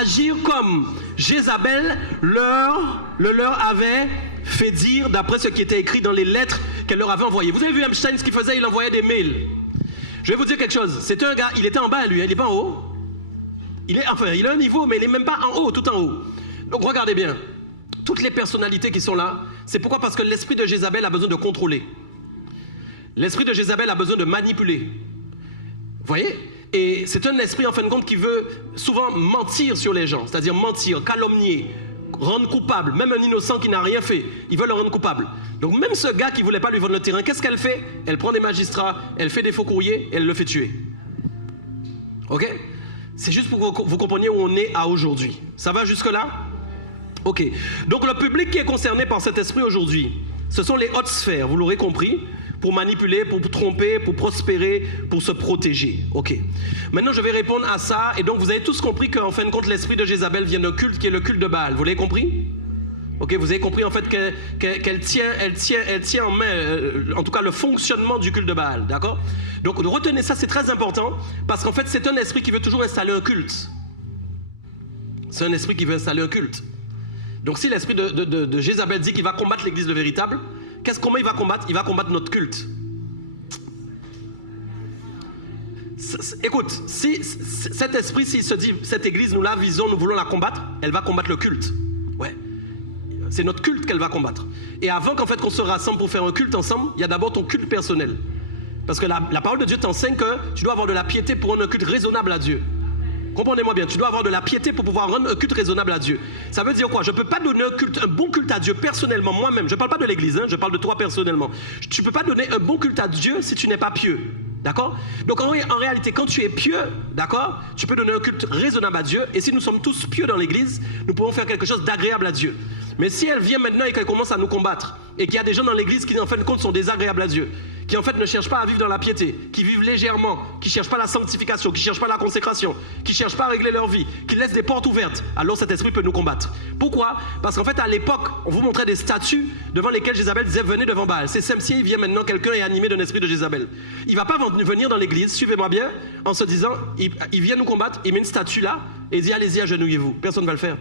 agir comme Jézabel le leur avait fait dire, d'après ce qui était écrit dans les lettres qu'elle leur avait envoyées. Vous avez vu Einstein, ce qu'il faisait? Il envoyait des mails. Je vais vous dire quelque chose. C'était un gars, il était en bas lui, il n'est pas en haut. Il a un niveau, mais il n'est même pas en haut, tout en haut. Donc regardez bien. Toutes les personnalités qui sont là, c'est pourquoi? Parce que l'esprit de Jézabel a besoin de contrôler. L'esprit de Jézabel a besoin de manipuler. Vous voyez? Et c'est un esprit, en fin de compte, qui veut souvent mentir sur les gens. C'est-à-dire mentir, calomnier, rendre coupable. Même un innocent qui n'a rien fait, il veut le rendre coupable. Donc même ce gars qui ne voulait pas lui vendre le terrain, qu'est-ce qu'elle fait? Elle prend des magistrats, elle fait des faux courriers, elle le fait tuer. Ok? C'est juste pour que vous compreniez où on est à aujourd'hui. Ça va jusque-là? Ok. Donc le public qui est concerné par cet esprit aujourd'hui, ce sont les hautes sphères, vous l'aurez compris, pour manipuler, pour tromper, pour prospérer, pour se protéger. Ok. Maintenant, je vais répondre à ça. Et donc, vous avez tous compris qu'en fin de compte, l'esprit de Jézabel vient d'un culte qui est le culte de Baal. Vous l'avez compris? Ok, vous avez compris en fait qu'elle tient en main, en tout cas, le fonctionnement du culte de Baal. D'accord? Donc, retenez ça, c'est très important, parce qu'en fait, c'est un esprit qui veut toujours installer un culte. C'est un esprit qui veut installer un culte. Donc, si l'esprit de Jézabel dit qu'il va combattre l'église de véritable, comment il va combattre? Il va combattre notre culte. Écoute, si cet esprit, s'il se dit, cette église, nous la visons, nous voulons la combattre, elle va combattre le culte. Ouais. C'est notre culte qu'elle va combattre. Et avant qu'en fait qu'on se rassemble pour faire un culte ensemble, il y a d'abord ton culte personnel. Parce que la parole de Dieu t'enseigne que tu dois avoir de la piété pour rendre un culte raisonnable à Dieu. Comprenez-moi bien, tu dois avoir de la piété pour pouvoir rendre un culte raisonnable à Dieu. Ça veut dire quoi? Je ne peux pas donner un bon culte à Dieu personnellement, moi-même. Je ne parle pas de l'église, hein, je parle de toi personnellement. Tu ne peux pas donner un bon culte à Dieu si tu n'es pas pieux. D'accord? Donc en réalité, quand tu es pieux, d'accord, tu peux donner un culte raisonnable à Dieu. Et si nous sommes tous pieux dans l'église, nous pouvons faire quelque chose d'agréable à Dieu. Mais si elle vient maintenant et qu'elle commence à nous combattre, et qu'il y a des gens dans l'église qui en fin de compte sont désagréables à Dieu, qui en fait ne cherchent pas à vivre dans la piété, qui vivent légèrement, qui ne cherchent pas la sanctification, qui ne cherchent pas la consécration, qui ne cherchent pas à régler leur vie, qui laissent des portes ouvertes, alors cet esprit peut nous combattre. Pourquoi? Parce qu'en fait à l'époque, on vous montrait des statues devant lesquelles Jézabel disait venez devant Baal. C'est comme si il vient maintenant, quelqu'un est animé d'un esprit de Jézabel. Il ne va pas venir dans l'église, suivez-moi bien, en se disant, il vient nous combattre, il met une statue là, et il dit allez-y, agenouillez-vous. Personne ne va le faire.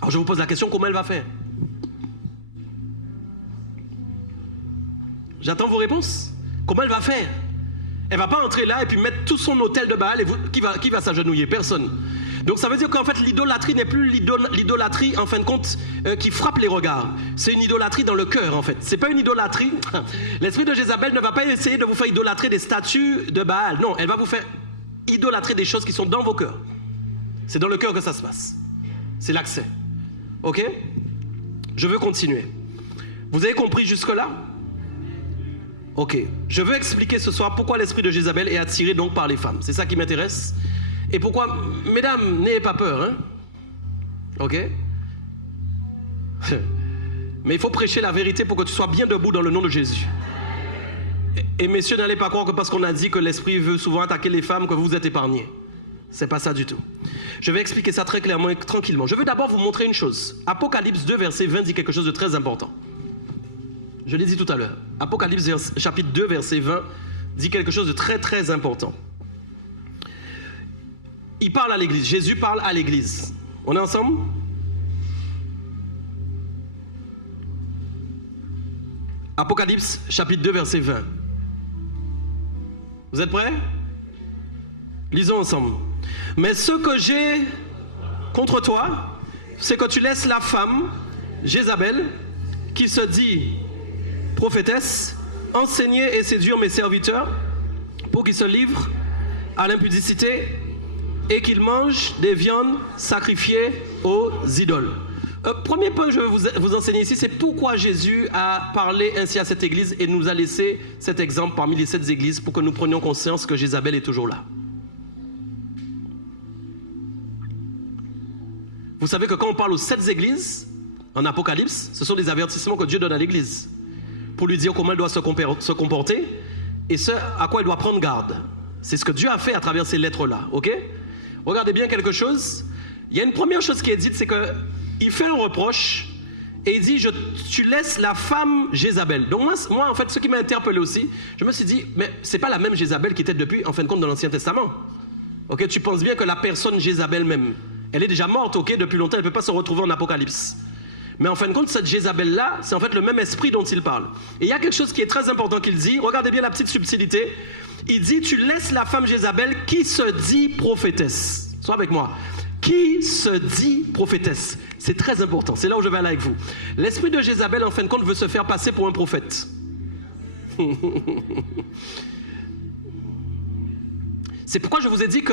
Alors je vous pose la question, comment elle va faire? J'attends vos réponses. Comment elle va faire? Elle va pas entrer là et puis mettre tout son hôtel de Baal et qui va s'agenouiller? Personne. Donc ça veut dire qu'en fait l'idolâtrie n'est plus l'idolâtrie en fin de compte qui frappe les regards. C'est une idolâtrie dans le cœur en fait. C'est pas une idolâtrie. L'esprit de Jézabel ne va pas essayer de vous faire idolâtrer des statues de Baal. Non, elle va vous faire idolâtrer des choses qui sont dans vos cœurs. C'est dans le cœur que ça se passe. C'est l'accès. Ok? Je veux continuer. Vous avez compris jusque-là? Ok, je veux expliquer ce soir pourquoi l'esprit de Jézabel est attiré donc par les femmes. C'est ça qui m'intéresse. Et pourquoi, mesdames, n'ayez pas peur, hein? Ok? Mais il faut prêcher la vérité pour que tu sois bien debout dans le nom de Jésus. Et messieurs, n'allez pas croire que parce qu'on a dit que l'esprit veut souvent attaquer les femmes, que vous êtes épargnés. C'est pas ça du tout. Je vais expliquer ça très clairement et tranquillement. Je veux d'abord vous montrer une chose. Apocalypse 2, verset 20 dit quelque chose de très important. Je l'ai dit tout à l'heure. Apocalypse chapitre 2, verset 20 dit quelque chose de très très important. Il parle à l'église. Jésus parle à l'église. On est ensemble? Apocalypse chapitre 2, verset 20. Vous êtes prêts? Lisons ensemble. Mais ce que j'ai contre toi, c'est que tu laisses la femme, Jézabel, qui se dit prophétesse, enseigner et séduire mes serviteurs pour qu'ils se livrent à l'impudicité et qu'ils mangent des viandes sacrifiées aux idoles. Premier point que je vais vous enseigner ici, c'est pourquoi Jésus a parlé ainsi à cette église et nous a laissé cet exemple parmi les 7 églises pour que nous prenions conscience que Jézabel est toujours là. Vous savez que quand on parle aux 7 églises en Apocalypse, ce sont des avertissements que Dieu donne à l'église pour lui dire comment elle doit se comporter et ce à quoi elle doit prendre garde. C'est ce que Dieu a fait à travers ces lettres-là, ok? Regardez bien quelque chose. Il y a une première chose qui est dite, c'est qu'il fait un reproche et il dit tu laisses la femme Jézabel. Donc moi en fait, ce qui m'a interpellé aussi, je me suis dit, mais c'est pas la même Jézabel qui était depuis, en fin de compte, dans l'Ancien Testament. Ok, tu penses bien que la personne Jézabel même, elle est déjà morte, ok, depuis longtemps, elle ne peut pas se retrouver en Apocalypse. Mais en fin de compte, cette Jézabel-là, c'est en fait le même esprit dont il parle. Et il y a quelque chose qui est très important qu'il dit, regardez bien la petite subtilité, il dit, tu laisses la femme Jézabel qui se dit prophétesse. Sois avec moi. Qui se dit prophétesse. C'est très important, c'est là où je vais aller avec vous. L'esprit de Jézabel, en fin de compte, veut se faire passer pour un prophète. C'est pourquoi je vous ai dit que,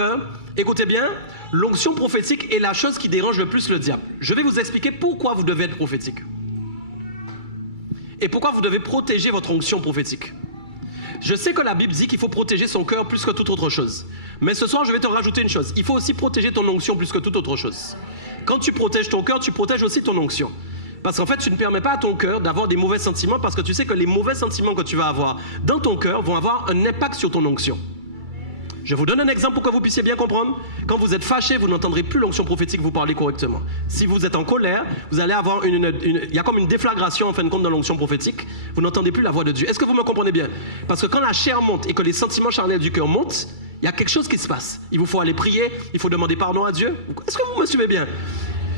écoutez bien, l'onction prophétique est la chose qui dérange le plus le diable. Je vais vous expliquer pourquoi vous devez être prophétique. Et pourquoi vous devez protéger votre onction prophétique. Je sais que la Bible dit qu'il faut protéger son cœur plus que toute autre chose. Mais ce soir, je vais te rajouter une chose. Il faut aussi protéger ton onction plus que toute autre chose. Quand tu protèges ton cœur, tu protèges aussi ton onction. Parce qu'en fait, tu ne permets pas à ton cœur d'avoir des mauvais sentiments parce que tu sais que les mauvais sentiments que tu vas avoir dans ton cœur vont avoir un impact sur ton onction. Je vous donne un exemple pour que vous puissiez bien comprendre. Quand vous êtes fâché, vous n'entendrez plus l'onction prophétique vous parler correctement. Si vous êtes en colère, vous allez avoir il y a comme une déflagration en fin de compte dans l'onction prophétique. Vous n'entendez plus la voix de Dieu. Est-ce que vous me comprenez bien? Parce que quand la chair monte et que les sentiments charnels du cœur montent, il y a quelque chose qui se passe. Il vous faut aller prier, il faut demander pardon à Dieu. Est-ce que vous me suivez bien?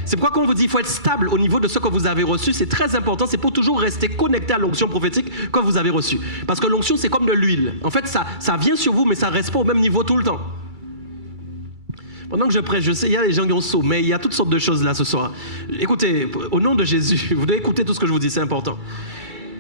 C'est pourquoi quand on vous dit qu'il faut être stable au niveau de ce que vous avez reçu, c'est très important, c'est pour toujours rester connecté à l'onction prophétique que vous avez reçue. Parce que l'onction, c'est comme de l'huile. En fait, ça vient sur vous, mais ça ne reste pas au même niveau tout le temps. Pendant que je prêche, je sais, il y a des gens qui ont sommeil, il y a toutes sortes de choses là ce soir. Écoutez, au nom de Jésus, vous devez écouter tout ce que je vous dis, c'est important.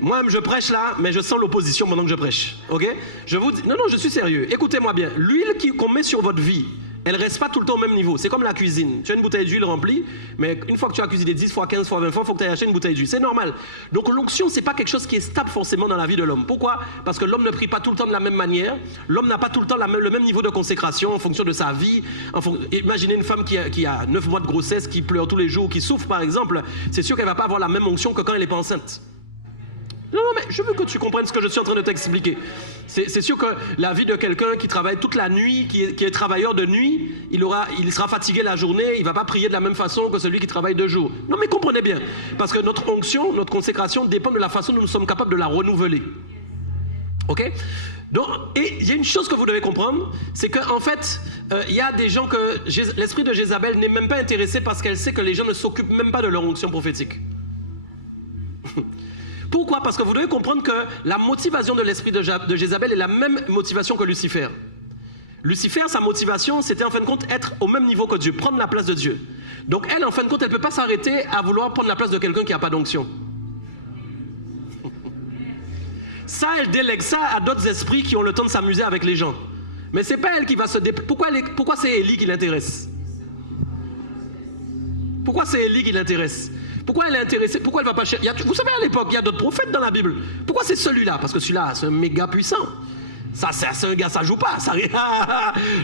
Moi-même, je prêche là, mais je sens l'opposition pendant que je prêche. Ok? Je vous dis, non, je suis sérieux. Écoutez-moi bien. L'huile qu'on met sur votre vie, elle ne reste pas tout le temps au même niveau. C'est comme la cuisine. Tu as une bouteille d'huile remplie, mais une fois que tu as cuisiné 10 fois, 15 fois, 20 fois, il faut que tu ailles acheter une bouteille d'huile. C'est normal. Donc l'onction, ce n'est pas quelque chose qui est stable forcément dans la vie de l'homme. Pourquoi? Parce que l'homme ne prie pas tout le temps de la même manière. L'homme n'a pas tout le temps le même niveau de consécration en fonction de sa vie. Imaginez une femme qui a 9 mois de grossesse, qui pleure tous les jours, qui souffre par exemple. C'est sûr qu'elle ne va pas avoir la même onction que quand elle n'est pas enceinte. Non, mais je veux que tu comprennes ce que je suis en train de t'expliquer. C'est sûr que la vie de quelqu'un qui travaille toute la nuit, qui est travailleur de nuit, il sera fatigué la journée, il ne va pas prier de la même façon que celui qui travaille de jour. Non, mais comprenez bien. Parce que notre onction, notre consécration dépend de la façon dont nous sommes capables de la renouveler. Ok? Donc, et il y a une chose que vous devez comprendre, c'est qu'en fait, il y a des gens que l'esprit de Jézabel n'est même pas intéressé parce qu'elle sait que les gens ne s'occupent même pas de leur onction prophétique. Pourquoi? Parce que vous devez comprendre que la motivation de l'esprit de Jézabel est la même motivation que Lucifer. Lucifer, sa motivation, c'était en fin de compte être au même niveau que Dieu, prendre la place de Dieu. Donc elle, en fin de compte, elle ne peut pas s'arrêter à vouloir prendre la place de quelqu'un qui n'a pas d'onction. Ça, elle délègue ça à d'autres esprits qui ont le temps de s'amuser avec les gens. Mais c'est pas elle qui va se Pourquoi c'est Élie qui l'intéresse? Pourquoi c'est Élie qui l'intéresse? Pourquoi elle est intéressée? Pourquoi elle va pas chercher? Vous savez, à l'époque, il y a d'autres prophètes dans la Bible. Pourquoi c'est celui-là? Parce que celui-là, c'est un méga puissant. Ça, c'est un gars, ça joue pas. Ça...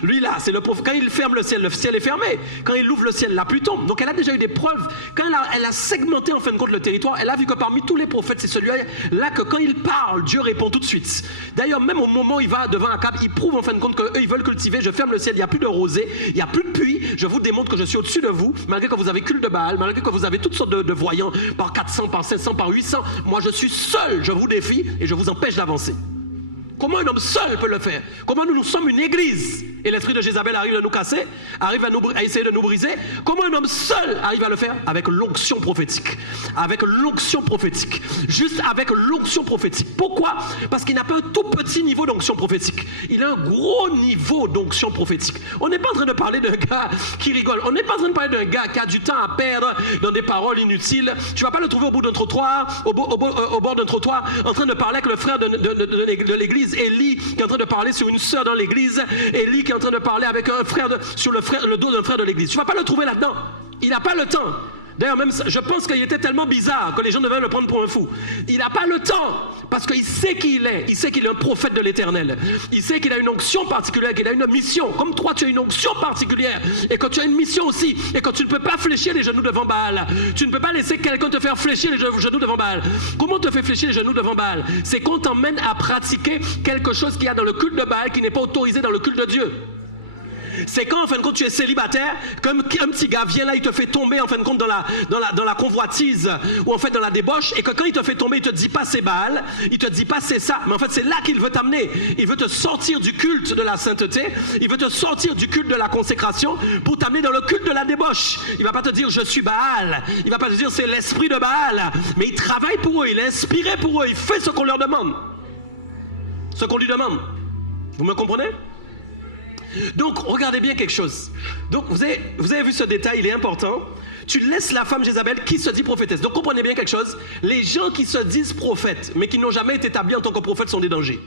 Lui là, c'est le prophète. Quand il ferme le ciel est fermé. Quand il ouvre le ciel, la pluie tombe. Donc elle a déjà eu des preuves. Quand elle a segmenté en fin de compte le territoire, elle a vu que parmi tous les prophètes, c'est celui-là que quand il parle, Dieu répond tout de suite. D'ailleurs, même au moment où il va devant Akab, il prouve en fin de compte qu'eux, ils veulent cultiver. Je ferme le ciel, il n'y a plus de rosée, il n'y a plus de pluie. Je vous démontre que je suis au-dessus de vous, malgré que vous avez culte de Baal, malgré que vous avez toutes sortes de voyants par 400, par 500, par 800. Moi, je suis seul, je vous défie et je vous empêche d'avancer. Comment un homme seul peut le faire? Comment nous sommes une église et l'esprit de Jézabel arrive à nous casser, arrive à essayer de nous briser? Comment un homme seul arrive à le faire? Avec l'onction prophétique. Avec l'onction prophétique. Juste avec l'onction prophétique. Pourquoi? Parce qu'il n'a pas un tout petit niveau d'onction prophétique. Il a un gros niveau d'onction prophétique. On n'est pas en train de parler d'un gars qui rigole. On n'est pas en train de parler d'un gars qui a du temps à perdre dans des paroles inutiles. Tu ne vas pas le trouver au bout d'un trottoir, au bord d'un trottoir, en train de parler avec le frère de l'église. Élie qui est en train de parler sur une sœur dans l'église, Élie qui est en train de parler avec un frère sur le dos d'un frère de l'église. Tu ne vas pas le trouver là-dedans. Il n'a pas le temps. D'ailleurs, même je pense qu'il était tellement bizarre que les gens devaient le prendre pour un fou. Il n'a pas le temps parce qu'il sait qui il est. Il sait qu'il est un prophète de l'Éternel. Il sait qu'il a une onction particulière, qu'il a une mission. Comme toi, tu as une onction particulière et que tu as une mission aussi et que tu ne peux pas fléchir les genoux devant Baal. Tu ne peux pas laisser quelqu'un te faire fléchir les genoux devant Baal. Comment on te fait fléchir les genoux devant Baal? C'est qu'on t'emmène à pratiquer quelque chose qu'il y a dans le culte de Baal qui n'est pas autorisé dans le culte de Dieu. C'est quand en fin de compte tu es célibataire, comme un petit gars vient là, il te fait tomber en fin de compte dans la convoitise ou en fait dans la débauche, et que quand il te fait tomber, il te dit pas c'est Baal, il te dit pas c'est ça, mais en fait c'est là qu'il veut t'amener. Il veut te sortir du culte de la sainteté, il veut te sortir du culte de la consécration pour t'amener dans le culte de la débauche. Il va pas te dire je suis Baal, il va pas te dire c'est l'esprit de Baal, mais il travaille pour eux, il est inspiré pour eux, il fait ce qu'on leur demande, ce qu'on lui demande. Vous me comprenez? Donc, regardez bien quelque chose. Donc, vous avez vu ce détail, il est important. Tu laisses la femme Jézabel qui se dit prophétesse. Donc, comprenez bien quelque chose. Les gens qui se disent prophètes, mais qui n'ont jamais été établis en tant que prophètes sont des dangers.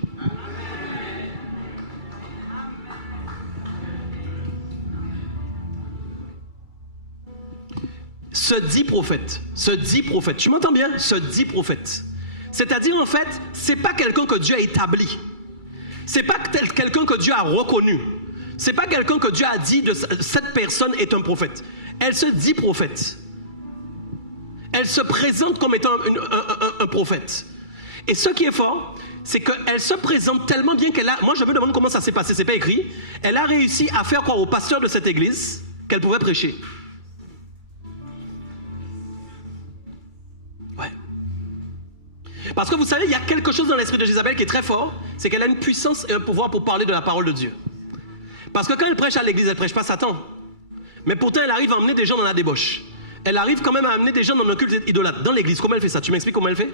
Se dit prophète. Tu m'entends bien? Se dit prophète. C'est-à-dire, en fait, c'est pas quelqu'un que Dieu a établi. C'est pas quelqu'un que Dieu a reconnu. C'est pas quelqu'un que Dieu a dit de cette personne est un prophète. Elle se dit prophète. Elle se présente comme étant un prophète. Et ce qui est fort, c'est qu'elle se présente tellement bien qu'elle a... Moi, je me demande comment ça s'est passé, c'est pas écrit. Elle a réussi à faire croire au pasteur de cette église qu'elle pouvait prêcher. Ouais. Parce que vous savez, il y a quelque chose dans l'esprit de Jézabel qui est très fort, c'est qu'elle a une puissance et un pouvoir pour parler de la parole de Dieu. Parce que quand elle prêche à l'église, elle ne prêche pas Satan. Mais pourtant, elle arrive à emmener des gens dans la débauche. Elle arrive quand même à amener des gens dans un culte idolâtre. Dans l'église, comment elle fait ça? Tu m'expliques comment elle fait?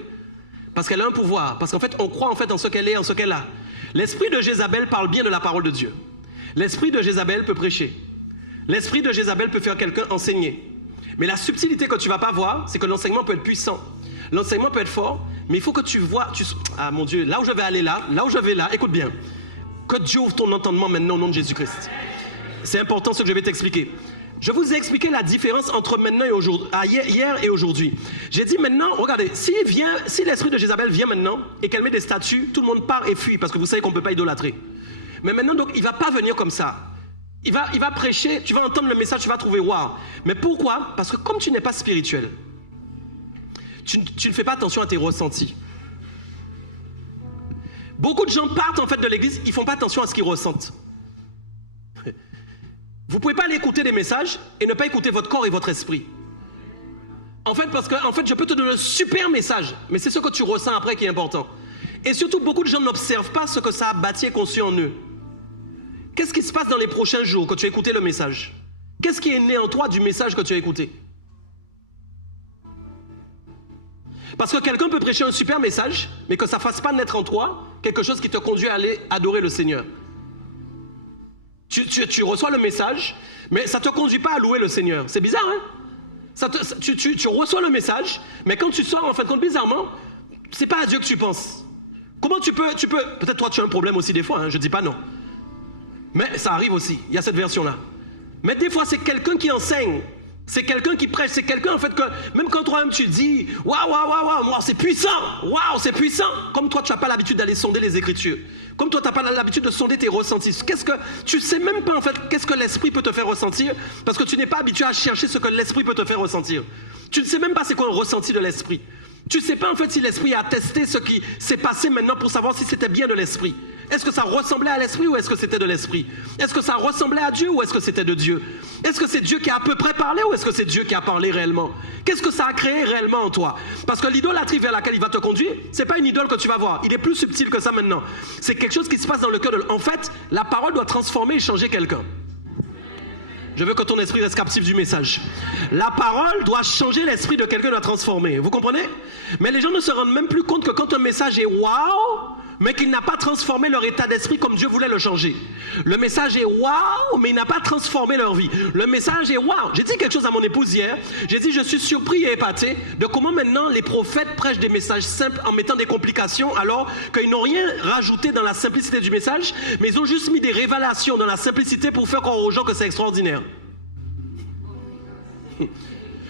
Parce qu'elle a un pouvoir. Parce qu'en fait, on croit en fait en ce qu'elle est, en ce qu'elle a. L'esprit de Jézabel parle bien de la parole de Dieu. L'esprit de Jézabel peut prêcher. L'esprit de Jézabel peut faire quelqu'un enseigner. Mais la subtilité que tu ne vas pas voir, c'est que l'enseignement peut être puissant. L'enseignement peut être fort, mais il faut que tu vois... Ah mon Dieu, là où je vais aller là où je vais là, écoute bien. Que Dieu ouvre ton entendement maintenant au nom de Jésus-Christ. c'est important ce que je vais t'expliquer. Je vous ai expliqué la différence entre maintenant et aujourd'hui, hier et aujourd'hui. J'ai dit maintenant, regardez, si l'esprit de Jézabel vient maintenant et qu'elle met des statues, tout le monde part et fuit parce que vous savez qu'on ne peut pas idolâtrer. Mais maintenant, donc, il ne va pas venir comme ça. Il va prêcher, tu vas entendre le message, tu vas trouver waouh. Mais pourquoi? Parce que comme tu n'es pas spirituel, tu ne fais pas attention à tes ressentis. Beaucoup de gens partent en fait de l'église, ils ne font pas attention à ce qu'ils ressentent. Vous ne pouvez pas aller écouter des messages et ne pas écouter votre corps et votre esprit. En fait, parce que je peux te donner un super message, mais c'est ce que tu ressens après qui est important. Et surtout, beaucoup de gens n'observent pas ce que ça a bâti et conçu en eux. Qu'est-ce qui se passe dans les prochains jours quand tu as écouté le message? Qu'est-ce qui est né en toi du message que tu as écouté? Parce que quelqu'un peut prêcher un super message, mais que ça ne fasse pas naître en toi quelque chose qui te conduit à aller adorer le Seigneur. Tu reçois le message, mais ça ne te conduit pas à louer le Seigneur. C'est bizarre, hein? Tu reçois le message, mais quand tu sors, en fin de compte, bizarrement, c'est pas à Dieu que tu penses. Comment tu peux peut-être toi tu as un problème aussi des fois, hein, je ne dis pas non. Mais ça arrive aussi, il y a cette version-là. Mais des fois, c'est quelqu'un qui enseigne. C'est quelqu'un qui prêche, c'est quelqu'un en fait que, même quand toi-même tu dis « Waouh, c'est puissant, waouh, c'est puissant !» Comme toi, tu n'as pas l'habitude d'aller sonder les Écritures. Comme toi, tu n'as pas l'habitude de sonder tes ressentis. Tu ne sais même pas en fait qu'est-ce que l'Esprit peut te faire ressentir parce que tu n'es pas habitué à chercher ce que l'Esprit peut te faire ressentir. Tu ne sais même pas c'est quoi un ressenti de l'Esprit. Tu ne sais pas en fait si l'Esprit a testé ce qui s'est passé maintenant pour savoir si c'était bien de l'Esprit. Est-ce que ça ressemblait à l'Esprit ou est-ce que c'était de l'Esprit? Est-ce que ça ressemblait à Dieu ou est-ce que c'était de Dieu? Est-ce que c'est Dieu qui a à peu près parlé ou est-ce que c'est Dieu qui a parlé réellement? Qu'est-ce que ça a créé réellement en toi? Parce que l'idolâtrie vers laquelle il va te conduire, ce n'est pas une idole que tu vas voir. Il est plus subtil que ça maintenant. C'est quelque chose qui se passe dans le cœur de... En fait, la parole doit transformer et changer quelqu'un. Je veux que ton esprit reste captif du message. La parole doit changer l'esprit de quelqu'un, doit transformer. Vous comprenez? Mais les gens ne se rendent même plus compte que quand un message est waouh, mais qu'il n'a pas transformé leur état d'esprit comme Dieu voulait le changer. Le message est waouh, mais il n'a pas transformé leur vie. Le message est waouh. J'ai dit quelque chose à mon épouse hier. J'ai dit, je suis surpris et épaté de comment maintenant les prophètes prêchent des messages simples en mettant des complications alors qu'ils n'ont rien rajouté dans la simplicité du message, mais ils ont juste mis des révélations dans la simplicité pour faire croire aux gens que c'est extraordinaire.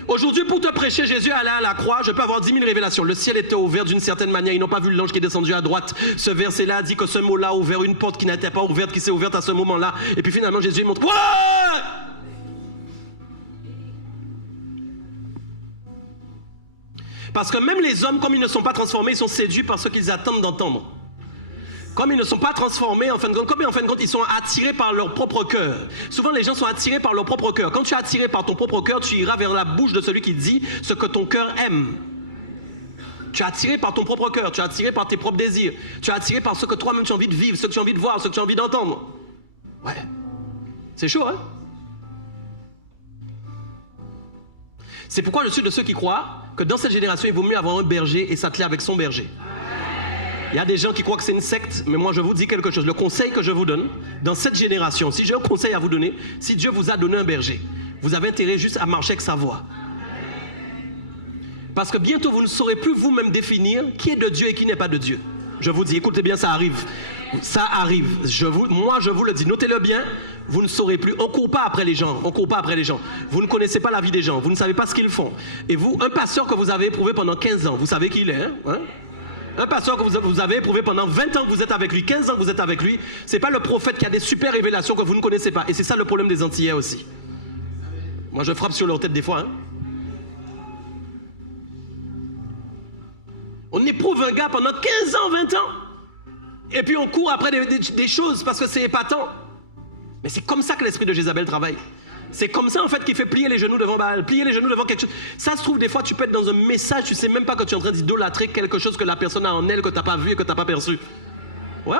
Aujourd'hui, pour te prêcher, Jésus allait à la croix, je peux avoir 10 000 révélations. Le ciel était ouvert d'une certaine manière, ils n'ont pas vu l'ange qui est descendu à droite. Ce verset-là dit que ce mot-là a ouvert une porte qui n'était pas ouverte, qui s'est ouverte à ce moment-là. Et puis finalement, Jésus montre... Ouais! Parce que même les hommes, comme ils ne sont pas transformés, ils sont séduits par ce qu'ils attendent d'entendre. Comme ils ne sont pas transformés, en fin de compte, ils sont attirés par leur propre cœur. Souvent, les gens sont attirés par leur propre cœur. Quand tu es attiré par ton propre cœur, tu iras vers la bouche de celui qui dit ce que ton cœur aime. Tu es attiré par ton propre cœur, tu es attiré par tes propres désirs. Tu es attiré par ce que toi-même tu as envie de vivre, ce que tu as envie de voir, ce que tu as envie d'entendre. Ouais. C'est chaud, hein? C'est pourquoi je suis de ceux qui croient que dans cette génération, il vaut mieux avoir un berger et s'atteler avec son berger. Il y a des gens qui croient que c'est une secte, mais moi je vous dis quelque chose. Le conseil que je vous donne, dans cette génération, si j'ai un conseil à vous donner, si Dieu vous a donné un berger, vous avez intérêt juste à marcher avec sa voix. Parce que bientôt vous ne saurez plus vous-même définir qui est de Dieu et qui n'est pas de Dieu. Je vous dis, écoutez bien, ça arrive. Ça arrive. Moi je vous le dis, notez-le bien, vous ne saurez plus. On ne court pas après les gens, on ne court pas après les gens. Vous ne connaissez pas la vie des gens, vous ne savez pas ce qu'ils font. Et vous, un pasteur que vous avez éprouvé pendant 15 ans, vous savez qui il est, hein? Un pasteur que vous avez éprouvé pendant 20 ans que vous êtes avec lui, 15 ans que vous êtes avec lui, c'est pas le prophète qui a des super révélations que vous ne connaissez pas. Et c'est ça le problème des Antillais aussi. Moi je frappe sur leur tête des fois. Hein. On éprouve un gars pendant 15 ans, 20 ans. Et puis on court après des choses parce que c'est épatant. Mais c'est comme ça que l'esprit de Jézabel travaille. C'est comme ça en fait qu'il fait plier les genoux devant Baal, plier les genoux devant quelque chose. Ça se trouve des fois tu peux être dans un message, tu sais même pas que tu es en train d'idolâtrer quelque chose que la personne a en elle que tu n'as pas vu et que tu n'as pas perçu. Ouais.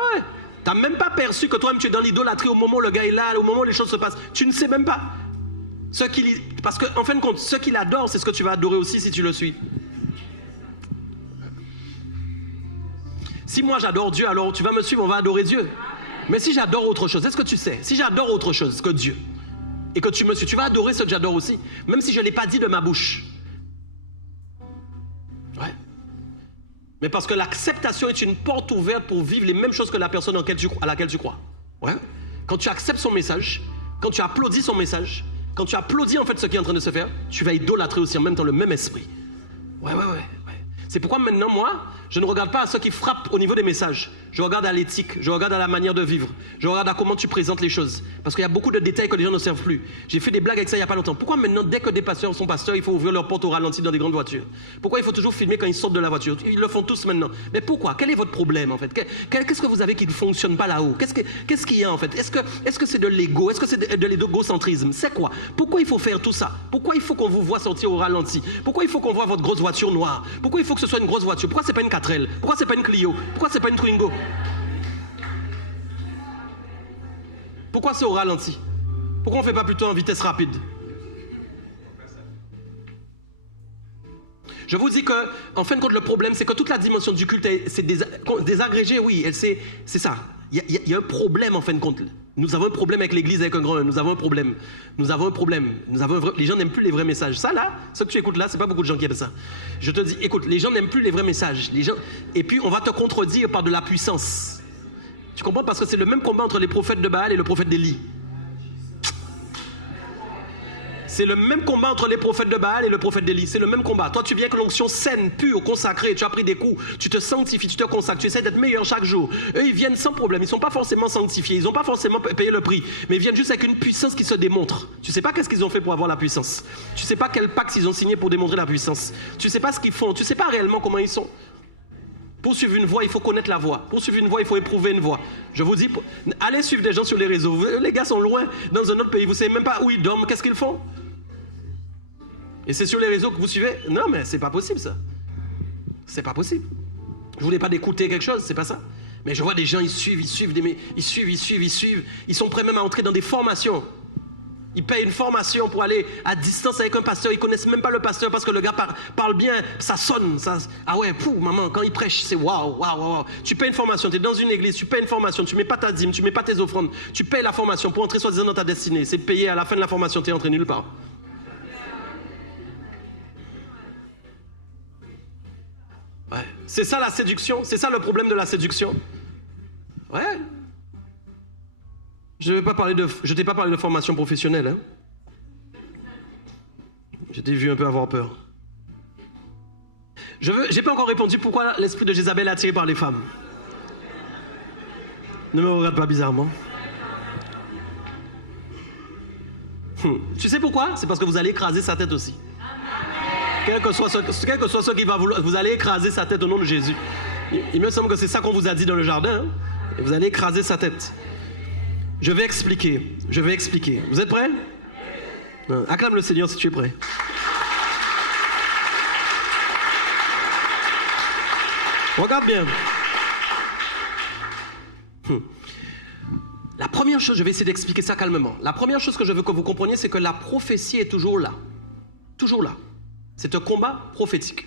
Tu n'as même pas perçu que toi-même tu es dans l'idolâtrie au moment où le gars est là, au moment où les choses se passent. Tu ne sais même pas. Parce qu'en fin de compte, ce qu'il adore, c'est ce que tu vas adorer aussi si tu le suis. Si moi j'adore Dieu, alors tu vas me suivre, on va adorer Dieu. Mais si j'adore autre chose, est-ce que tu sais? Si j'adore autre chose que Dieu, et que tu me suis, tu vas adorer ce que j'adore aussi, même si je ne l'ai pas dit de ma bouche. Ouais. Mais parce que l'acceptation est une porte ouverte pour vivre les mêmes choses que la personne à laquelle tu crois. Ouais. Quand tu acceptes son message, quand tu applaudis son message, quand tu applaudis en fait ce qui est en train de se faire, tu vas idolâtrer aussi en même temps le même esprit. Ouais. C'est pourquoi maintenant, moi, je ne regarde pas à ceux qui frappent au niveau des messages. Je regarde à l'éthique, je regarde à la manière de vivre, je regarde à comment tu présentes les choses. Parce qu'il y a beaucoup de détails que les gens ne servent plus. J'ai fait des blagues avec ça il n'y a pas longtemps. Pourquoi maintenant, dès que des pasteurs sont pasteurs, il faut ouvrir leur porte au ralenti dans des grandes voitures? Pourquoi il faut toujours filmer quand ils sortent de la voiture? Ils le font tous maintenant. Mais pourquoi? Quel est votre problème en fait? Qu'est-ce que vous avez qui ne fonctionne pas là-haut? Qu'est-ce qu'il y a en fait? Est-ce que c'est de l'ego? Est-ce que c'est de l'égocentrisme? C'est quoi? Pourquoi il faut faire tout ça? Pourquoi il faut qu'on vous voit sortir au ralenti? Pourquoi il faut qu'on voit votre grosse voiture noire? Pourquoi il faut que ce soit une grosse voiture? Pourquoi c'est pas une 4L? Pourquoi c'est pas une Clio? Pourquoi c'est pas une Twingo? Pourquoi c'est au ralenti? Pourquoi on ne fait pas plutôt en vitesse rapide? Je vous dis que, en fin de compte, le problème, c'est que toute la dimension du culte, c'est désagrégé, oui, c'est ça. Il y a un problème, en fin de compte. Nous avons un problème avec l'église, avec un grand. Nous avons un problème. Les gens n'aiment plus les vrais messages. Ça, là, ce que tu écoutes là, c'est pas beaucoup de gens qui aiment ça. Je te dis, écoute, les gens n'aiment plus les vrais messages. Et puis, on va te contredire par de la puissance. Tu comprends? Parce que c'est le même combat entre les prophètes de Baal et le prophète d'Élie. C'est le même combat entre les prophètes de Baal et le prophète d'Élie. C'est le même combat. Toi, tu viens avec l'onction saine, pure, consacrée. Tu as pris des coups. Tu te sanctifies, tu te consacres. Tu essaies d'être meilleur chaque jour. Eux, ils viennent sans problème. Ils ne sont pas forcément sanctifiés. Ils n'ont pas forcément payé le prix. Mais ils viennent juste avec une puissance qui se démontre. Tu ne sais pas qu'est-ce qu'ils ont fait pour avoir la puissance. Tu ne sais pas quel pacte ils ont signé pour démontrer la puissance. Tu ne sais pas ce qu'ils font. Tu ne sais pas réellement comment ils sont. Pour suivre une voie, il faut connaître la voie. Pour suivre une voie, il faut éprouver une voie. Je vous dis, allez suivre des gens sur les réseaux. Les gars sont loin, dans un autre pays. Vous ne savez même pas où ils dorment, qu'est-ce qu'ils font. Et c'est sur les réseaux que vous suivez. Non, mais c'est pas possible, ça. C'est pas possible. Je voulais pas d'écouter quelque chose, c'est pas ça. Mais je vois des gens, ils suivent. Ils sont prêts même à entrer dans des formations. Ils payent une formation pour aller à distance avec un pasteur. Ils connaissent même pas le pasteur parce que le gars parle bien, ça sonne. Ah ouais, maman, quand il prêche, c'est waouh. Tu payes une formation, tu es dans une église, tu payes une formation, tu mets pas ta dîme, tu mets pas tes offrandes, tu payes la formation pour entrer soi-disant dans ta destinée. C'est payé à la fin de la formation, tu es entré nulle part. Ouais. C'est ça la séduction, c'est ça le problème de la séduction. Ouais. Je t'ai pas parlé de formation professionnelle. Hein. Je t'ai vu un peu avoir peur. J'ai pas encore répondu pourquoi l'esprit de Jézabel est attiré par les femmes. Ne me regarde pas bizarrement. Tu sais pourquoi? C'est parce que vous allez écraser sa tête aussi. Quel que soit ce qui va vouloir, vous allez écraser sa tête au nom de Jésus. Il me semble que c'est ça qu'on vous a dit dans le jardin. Hein? Et vous allez écraser sa tête. Je vais expliquer. Vous êtes prêts? Acclame le Seigneur si tu es prêt. Regarde bien. La première chose, je vais essayer d'expliquer ça calmement. La première chose que je veux que vous compreniez, c'est que la prophétie est toujours là. Toujours là. C'est un combat prophétique.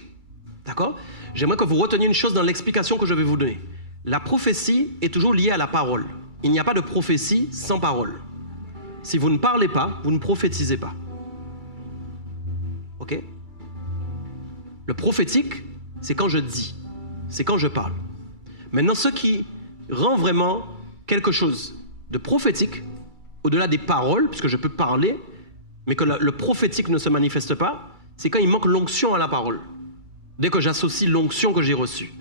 D'accord? J'aimerais que vous reteniez une chose dans l'explication que je vais vous donner. La prophétie est toujours liée à la parole. Il n'y a pas de prophétie sans parole. Si vous ne parlez pas, vous ne prophétisez pas. Ok? Le prophétique, c'est quand je dis. C'est quand je parle. Maintenant, ce qui rend vraiment quelque chose de prophétique, au-delà des paroles, puisque je peux parler, mais que le prophétique ne se manifeste pas, c'est quand il manque l'onction à la parole. Dès que j'associe l'onction que j'ai reçue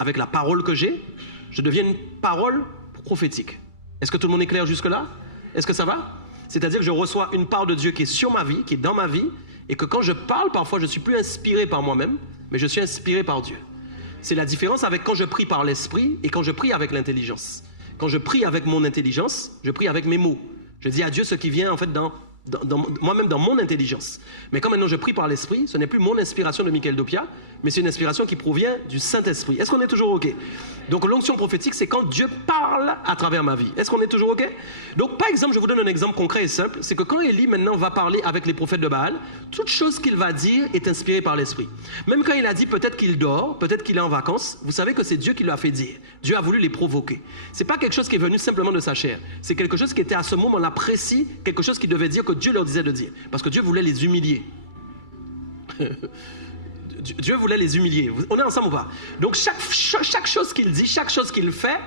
avec la parole que j'ai, je deviens une parole prophétique. Est-ce que tout le monde est clair jusque-là? Est-ce que ça va? C'est-à-dire que je reçois une part de Dieu qui est sur ma vie, qui est dans ma vie, et que quand je parle, parfois, je ne suis plus inspiré par moi-même, mais je suis inspiré par Dieu. C'est la différence avec quand je prie par l'esprit et quand je prie avec l'intelligence. Quand je prie avec mon intelligence, je prie avec mes mots. Je dis à Dieu ce qui vient en fait moi-même dans mon intelligence. Mais quand maintenant je prie par l'esprit, ce n'est plus mon inspiration de Michael Dopia, mais c'est une inspiration qui provient du Saint-Esprit. Est-ce qu'on est toujours OK? Donc l'onction prophétique, c'est quand Dieu parle à travers ma vie. Est-ce qu'on est toujours OK? Donc par exemple, je vous donne un exemple concret et simple, c'est que quand Élie maintenant va parler avec les prophètes de Baal, toute chose qu'il va dire est inspirée par l'Esprit. Même quand il a dit peut-être qu'il dort, peut-être qu'il est en vacances, vous savez que c'est Dieu qui lui a fait dire. Dieu a voulu les provoquer. C'est pas quelque chose qui est venu simplement de sa chair. C'est quelque chose qui était à ce moment-là précis, quelque chose qui devait dire que Dieu leur disait de dire. Parce que Dieu voulait les humilier. Dieu voulait les humilier. On est ensemble ou pas? Donc chaque chose qu'il dit, chaque chose qu'il fait,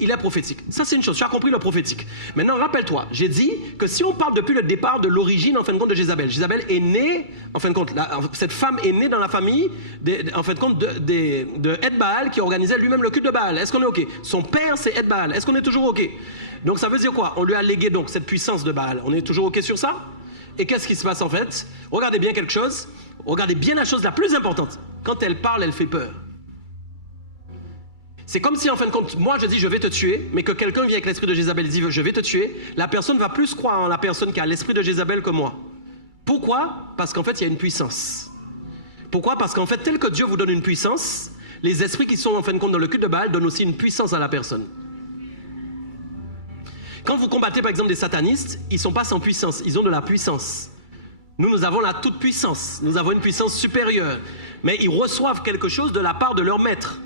il est prophétique. Ça, c'est une chose. Tu as compris le prophétique. Maintenant, rappelle-toi, j'ai dit que si on parle depuis le départ de l'origine, en fin de compte, de Jézabel, Jézabel est née, en fin de compte, cette femme est née dans la famille, en fin de compte, de Ed Baal, qui organisait lui-même le culte de Baal. Est-ce qu'on est OK? Son père, c'est Ed Baal. Est-ce qu'on est toujours OK? Donc, ça veut dire quoi? On lui a légué donc cette puissance de Baal. On est toujours OK sur ça? Et qu'est-ce qui se passe en fait? Regardez bien quelque chose. Regardez bien la chose la plus importante. Quand elle parle, elle fait peur. C'est comme si en fin de compte, moi je dis je vais te tuer, mais que quelqu'un vient avec l'esprit de Jézabel et dit je vais te tuer. La personne va plus croire en la personne qui a l'esprit de Jézabel que moi. Pourquoi? Parce qu'en fait il y a une puissance. Pourquoi? Parce qu'en fait tel que Dieu vous donne une puissance, les esprits qui sont en fin de compte dans le culte de Baal donnent aussi une puissance à la personne. Quand vous combattez par exemple des satanistes, ils ne sont pas sans puissance, ils ont de la puissance. Nous avons la toute puissance, nous avons une puissance supérieure. Mais ils reçoivent quelque chose de la part de leur maître.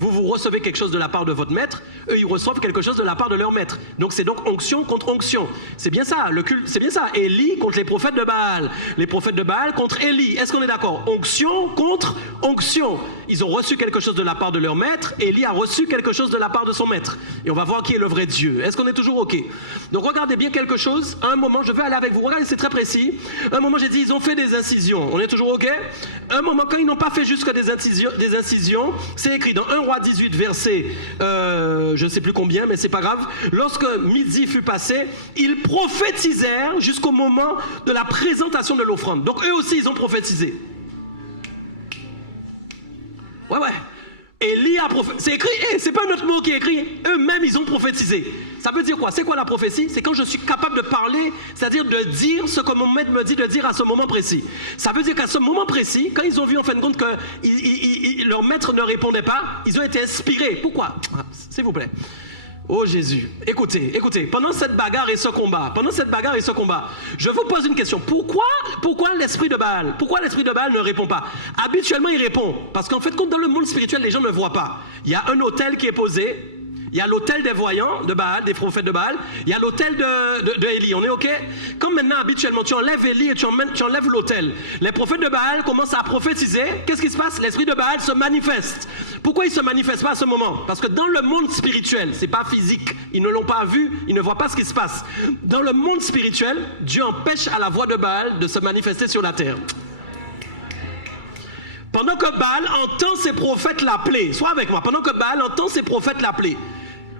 Vous recevez quelque chose de la part de votre maître, eux ils reçoivent quelque chose de la part de leur maître. Donc c'est donc onction contre onction. C'est bien ça, le culte, c'est bien ça. Élie contre les prophètes de Baal. Les prophètes de Baal contre Élie. Est-ce qu'on est d'accord? Onction contre onction. Ils ont reçu quelque chose de la part de leur maître, Élie a reçu quelque chose de la part de son maître. Et on va voir qui est le vrai Dieu. Est-ce qu'on est toujours OK? Donc regardez bien quelque chose. À un moment, je vais aller avec vous. Regardez, c'est très précis. À un moment, j'ai dit, ils ont fait des incisions. On est toujours OK? À un moment, quand ils n'ont pas fait jusque des incisions, c'est écrit dans 1 Roi 18, verset, je ne sais plus combien, mais c'est pas grave. Lorsque midi fut passé, ils prophétisèrent jusqu'au moment de la présentation de l'offrande. Donc eux aussi, ils ont prophétisé. Ouais. Élie a prophétisé. C'est écrit, c'est pas notre mot qui est écrit. Eux-mêmes, ils ont prophétisé. Ça veut dire quoi? C'est quoi la prophétie? C'est quand je suis capable de parler, c'est-à-dire de dire ce que mon maître me dit de dire à ce moment précis. Ça veut dire qu'à ce moment précis, quand ils ont vu en fin de compte que leur maître ne répondait pas, ils ont été inspirés. Pourquoi? S'il vous plaît. Oh Jésus, écoutez, pendant cette bagarre et ce combat, je vous pose une question. Pourquoi l'esprit de Baal ne répond pas? Habituellement, il répond. Parce qu'en fait, comme dans le monde spirituel, les gens ne voient pas. Il y a un autel qui est posé. Il y a l'autel des voyants de Baal, des prophètes de Baal. Il y a l'autel de Élie. On est OK? Comme maintenant, habituellement, tu enlèves Élie et tu enlèves l'autel. Les prophètes de Baal commencent à prophétiser. Qu'est-ce qui se passe? L'esprit de Baal se manifeste. Pourquoi il ne se manifeste pas à ce moment? Parce que dans le monde spirituel, ce n'est pas physique. Ils ne l'ont pas vu, ils ne voient pas ce qui se passe. Dans le monde spirituel, Dieu empêche à la voix de Baal de se manifester sur la terre. Pendant que Baal entend ses prophètes l'appeler, sois avec moi, pendant que Baal entend ses prophètes l'appeler,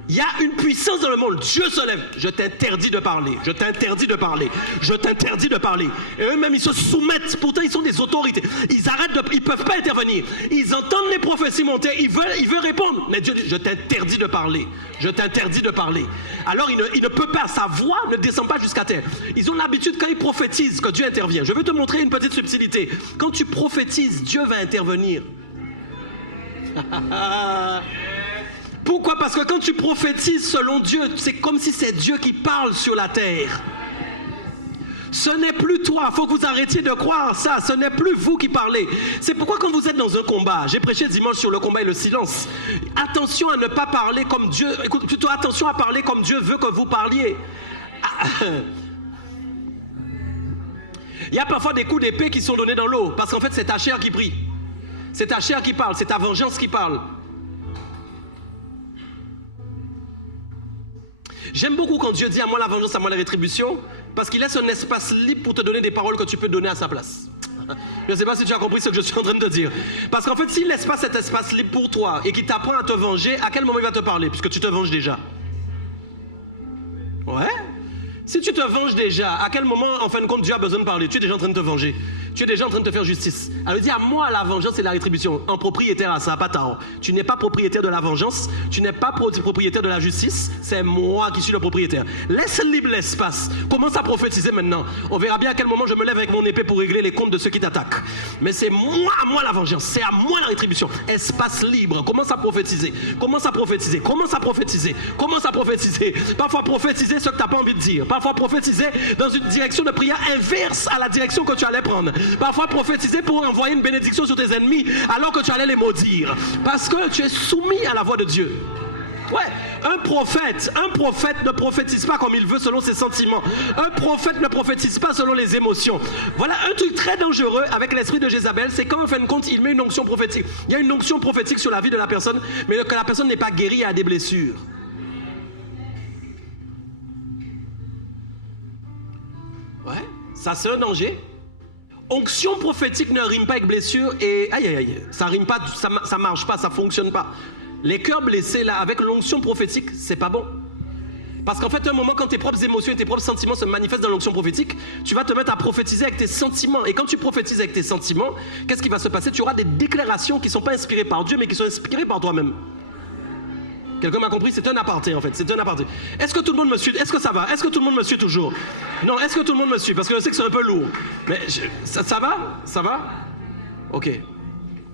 il y a une puissance dans le monde. Dieu se lève. Je t'interdis de parler. Je t'interdis de parler. Je t'interdis de parler. Et eux-mêmes, ils se soumettent. Pourtant, ils sont des autorités. Ils arrêtent ils ne peuvent pas intervenir. Ils entendent les prophéties monter. Ils veulent répondre. Mais Dieu dit, je t'interdis de parler. Je t'interdis de parler. Alors, il ne peut pas. Sa voix ne descend pas jusqu'à terre. Ils ont l'habitude, quand ils prophétisent, que Dieu intervient. Je veux te montrer une petite subtilité. Quand tu prophétises, Dieu va intervenir. Pourquoi? Parce que quand tu prophétises selon Dieu, c'est comme si c'est Dieu qui parle sur la terre. Ce n'est plus toi, il faut que vous arrêtiez de croire ça, ce n'est plus vous qui parlez. C'est pourquoi quand vous êtes dans un combat, j'ai prêché dimanche sur le combat et le silence, attention à ne pas parler comme Dieu, écoute, plutôt attention à parler comme Dieu veut que vous parliez. Il y a parfois des coups d'épée qui sont donnés dans l'eau, parce qu'en fait c'est ta chair qui prie. C'est ta chair qui parle, c'est ta vengeance qui parle. J'aime beaucoup quand Dieu dit à moi la vengeance, à moi la rétribution, parce qu'il laisse un espace libre pour te donner des paroles que tu peux donner à sa place. Je ne sais pas si tu as compris ce que je suis en train de te dire. Parce qu'en fait, s'il laisse pas cet espace libre pour toi et qu'il t'apprend à te venger, à quel moment il va te parler? Puisque tu te venges déjà. Ouais. Si tu te venges déjà, à quel moment, en fin de compte, Dieu a besoin de parler? Tu es déjà en train de te venger. Tu es déjà en train de te faire justice. Alors il dit à moi la vengeance et la rétribution. En propriétaire à ça, pas tard. Tu n'es pas propriétaire de la vengeance, tu n'es pas propriétaire de la justice, c'est moi qui suis le propriétaire. Laisse libre l'espace. Commence à prophétiser maintenant. On verra bien à quel moment je me lève avec mon épée pour régler les comptes de ceux qui t'attaquent. Mais c'est à moi la vengeance, c'est à moi la rétribution. Espace libre. Commence à prophétiser. Commence à prophétiser. Commence à prophétiser. Commence à prophétiser. Parfois prophétiser ce que tu n'as pas envie de dire. Parfois prophétiser dans une direction de prière inverse à la direction que tu allais prendre. Parfois prophétiser pour envoyer une bénédiction sur tes ennemis alors que tu allais les maudire. Parce que tu es soumis à la voix de Dieu. Ouais, un prophète ne prophétise pas comme il veut selon ses sentiments. Un prophète ne prophétise pas selon les émotions. Voilà un truc très dangereux avec l'esprit de Jézabel, c'est qu'en fin de compte, il met une onction prophétique. Il y a une onction prophétique sur la vie de la personne, mais que la personne n'est pas guérie et a des blessures. Ça, c'est un danger. Onction prophétique ne rime pas avec blessure et aïe aïe aïe, ça rime pas, ça marche pas, ça fonctionne pas. Les cœurs blessés là, avec l'onction prophétique, c'est pas bon. Parce qu'en fait, à un moment, quand tes propres émotions et tes propres sentiments se manifestent dans l'onction prophétique, tu vas te mettre à prophétiser avec tes sentiments. Et quand tu prophétises avec tes sentiments, qu'est-ce qui va se passer? Tu auras des déclarations qui ne sont pas inspirées par Dieu, mais qui sont inspirées par toi-même. Quelqu'un m'a compris? C'est un aparté en fait, c'est un aparté. Est-ce que tout le monde me suit? Est-ce que ça va? Est-ce que tout le monde me suit toujours? Non, est-ce que tout le monde me suit? Parce que je sais que c'est un peu lourd. Mais ça va? Ça va? Ok.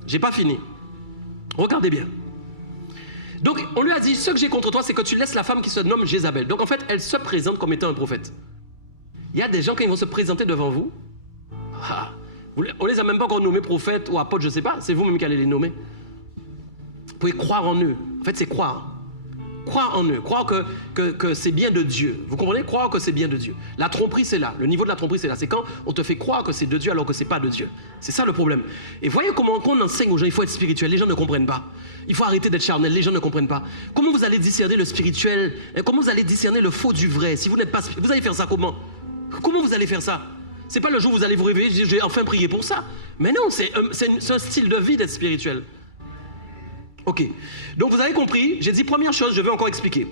J'ai pas fini. Regardez bien. Donc on lui a dit, ce que j'ai contre toi, c'est que tu laisses la femme qui se nomme Jézabel. Donc en fait, elle se présente comme étant un prophète. Il y a des gens quand ils vont se présenter devant vous, on les a même pas encore nommés prophètes ou apôtres, je sais pas, c'est vous-même qui allez les nommer. Vous pouvez croire en eux. En fait, c'est croire. Croire en eux, croire que c'est bien de Dieu. Vous comprenez? Croire que c'est bien de Dieu. La tromperie, c'est là. Le niveau de la tromperie, c'est là. C'est quand on te fait croire que c'est de Dieu alors que c'est pas de Dieu. C'est ça le problème. Et voyez comment on enseigne aux gens, il faut être spirituel. Les gens ne comprennent pas. Il faut arrêter d'être charnel. Les gens ne comprennent pas. Comment vous allez discerner le spirituel? Comment vous allez discerner le faux du vrai? Si vous n'êtes pas, vous allez faire ça comment? Comment vous allez faire ça? C'est pas le jour où vous allez vous réveiller, j'ai enfin prié pour ça. Mais non, c'est un style de vie d'être spirituel. Ok, donc vous avez compris, j'ai dit première chose, je vais encore expliquer.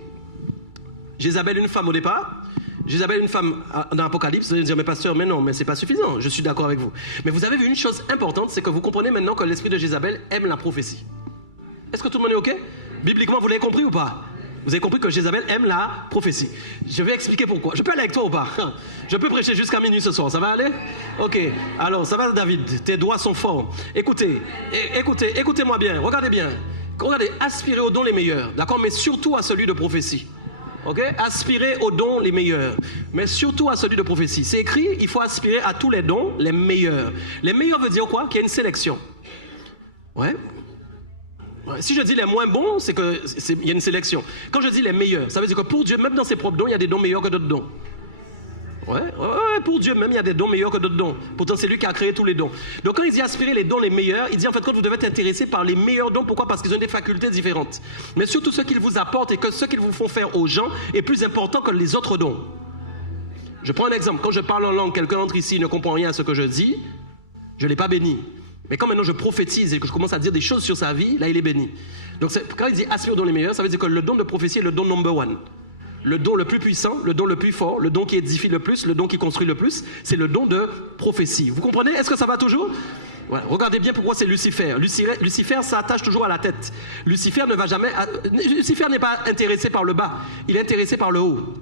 Jézabel, une femme au départ, Jézabel, une femme dans l'Apocalypse, vous allez dire, mais pasteur, mais non, mais c'est pas suffisant, je suis d'accord avec vous. Mais vous avez vu une chose importante, c'est que vous comprenez maintenant que l'esprit de Jézabel aime la prophétie. Est-ce que tout le monde est ok? Bibliquement, vous l'avez compris ou pas? Vous avez compris que Jézabel aime la prophétie. Je vais expliquer pourquoi. Je peux aller avec toi ou pas? Je peux prêcher jusqu'à minuit ce soir, ça va aller? Ok, alors ça va David, tes doigts sont forts. Écoutez-moi bien, regardez bien. Regardez, aspirez aux dons les meilleurs, d'accord? Mais surtout à celui de prophétie. Ok? Aspirez aux dons les meilleurs, mais surtout à celui de prophétie. C'est écrit, il faut aspirer à tous les dons les meilleurs. Les meilleurs veut dire quoi? Qu'il y a une sélection. Ouais. Si je dis les moins bons, c'est qu'il y a une sélection. Quand je dis les meilleurs, ça veut dire que pour Dieu, même dans ses propres dons, il y a des dons meilleurs que d'autres dons. Ouais, pour Dieu, même il y a des dons meilleurs que d'autres dons. Pourtant, c'est lui qui a créé tous les dons. Donc, quand il dit aspirer les dons les meilleurs, il dit en fait, quand vous devez être intéressé par les meilleurs dons, pourquoi? Parce qu'ils ont des facultés différentes. Mais surtout, ce qu'ils vous apportent et que ce qu'ils vous font faire aux gens est plus important que les autres dons. Je prends un exemple. Quand je parle en langue, quelqu'un entre ici ne comprend rien à ce que je dis, je ne l'ai pas béni. Mais quand maintenant je prophétise et que je commence à dire des choses sur sa vie, là, il est béni. Donc, quand il dit aspirer aux dons les meilleurs, ça veut dire que le don de prophétie est le don number one. Le don le plus puissant, le don le plus fort, le don qui édifie le plus, le don qui construit le plus, c'est le don de prophétie. Vous comprenez? Est-ce que ça va toujours? Voilà. Regardez bien pourquoi c'est Lucifer. Lucifer s'attache toujours à la tête. Lucifer ne va jamais... Lucifer n'est pas intéressé par le bas, il est intéressé par le haut.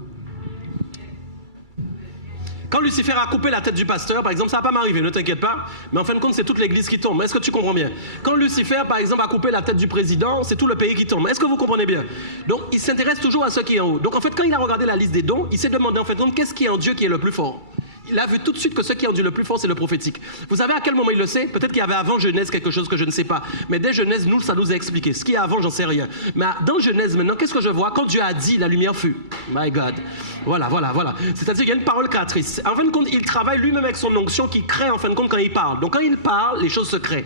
Quand Lucifer a coupé la tête du pasteur, par exemple, ça ne va pas m'arriver, ne t'inquiète pas, mais en fin de compte, c'est toute l'église qui tombe. Est-ce que tu comprends bien? Quand Lucifer, par exemple, a coupé la tête du président, c'est tout le pays qui tombe. Est-ce que vous comprenez bien? Donc, il s'intéresse toujours à ce qui est en haut. Donc, en fait, quand il a regardé la liste des dons, il s'est demandé, en fin de compte, qu'est-ce qui est en Dieu qui est le plus fort? Il a vu tout de suite que ce qui est en Dieu le plus fort, c'est le prophétique. Vous savez à quel moment il le sait? Peut-être qu'il y avait avant Genèse quelque chose que je ne sais pas. Mais dès Genèse, ça nous a expliqué. Ce qui est avant, j'en sais rien. Mais dans Genèse, maintenant, qu'est-ce que je vois? Quand Dieu a dit, la lumière fut. My God. Voilà. C'est-à-dire qu'il y a une parole créatrice. En fin de compte, il travaille lui-même avec son onction qui crée, en fin de compte, quand il parle. Donc quand il parle, les choses se créent.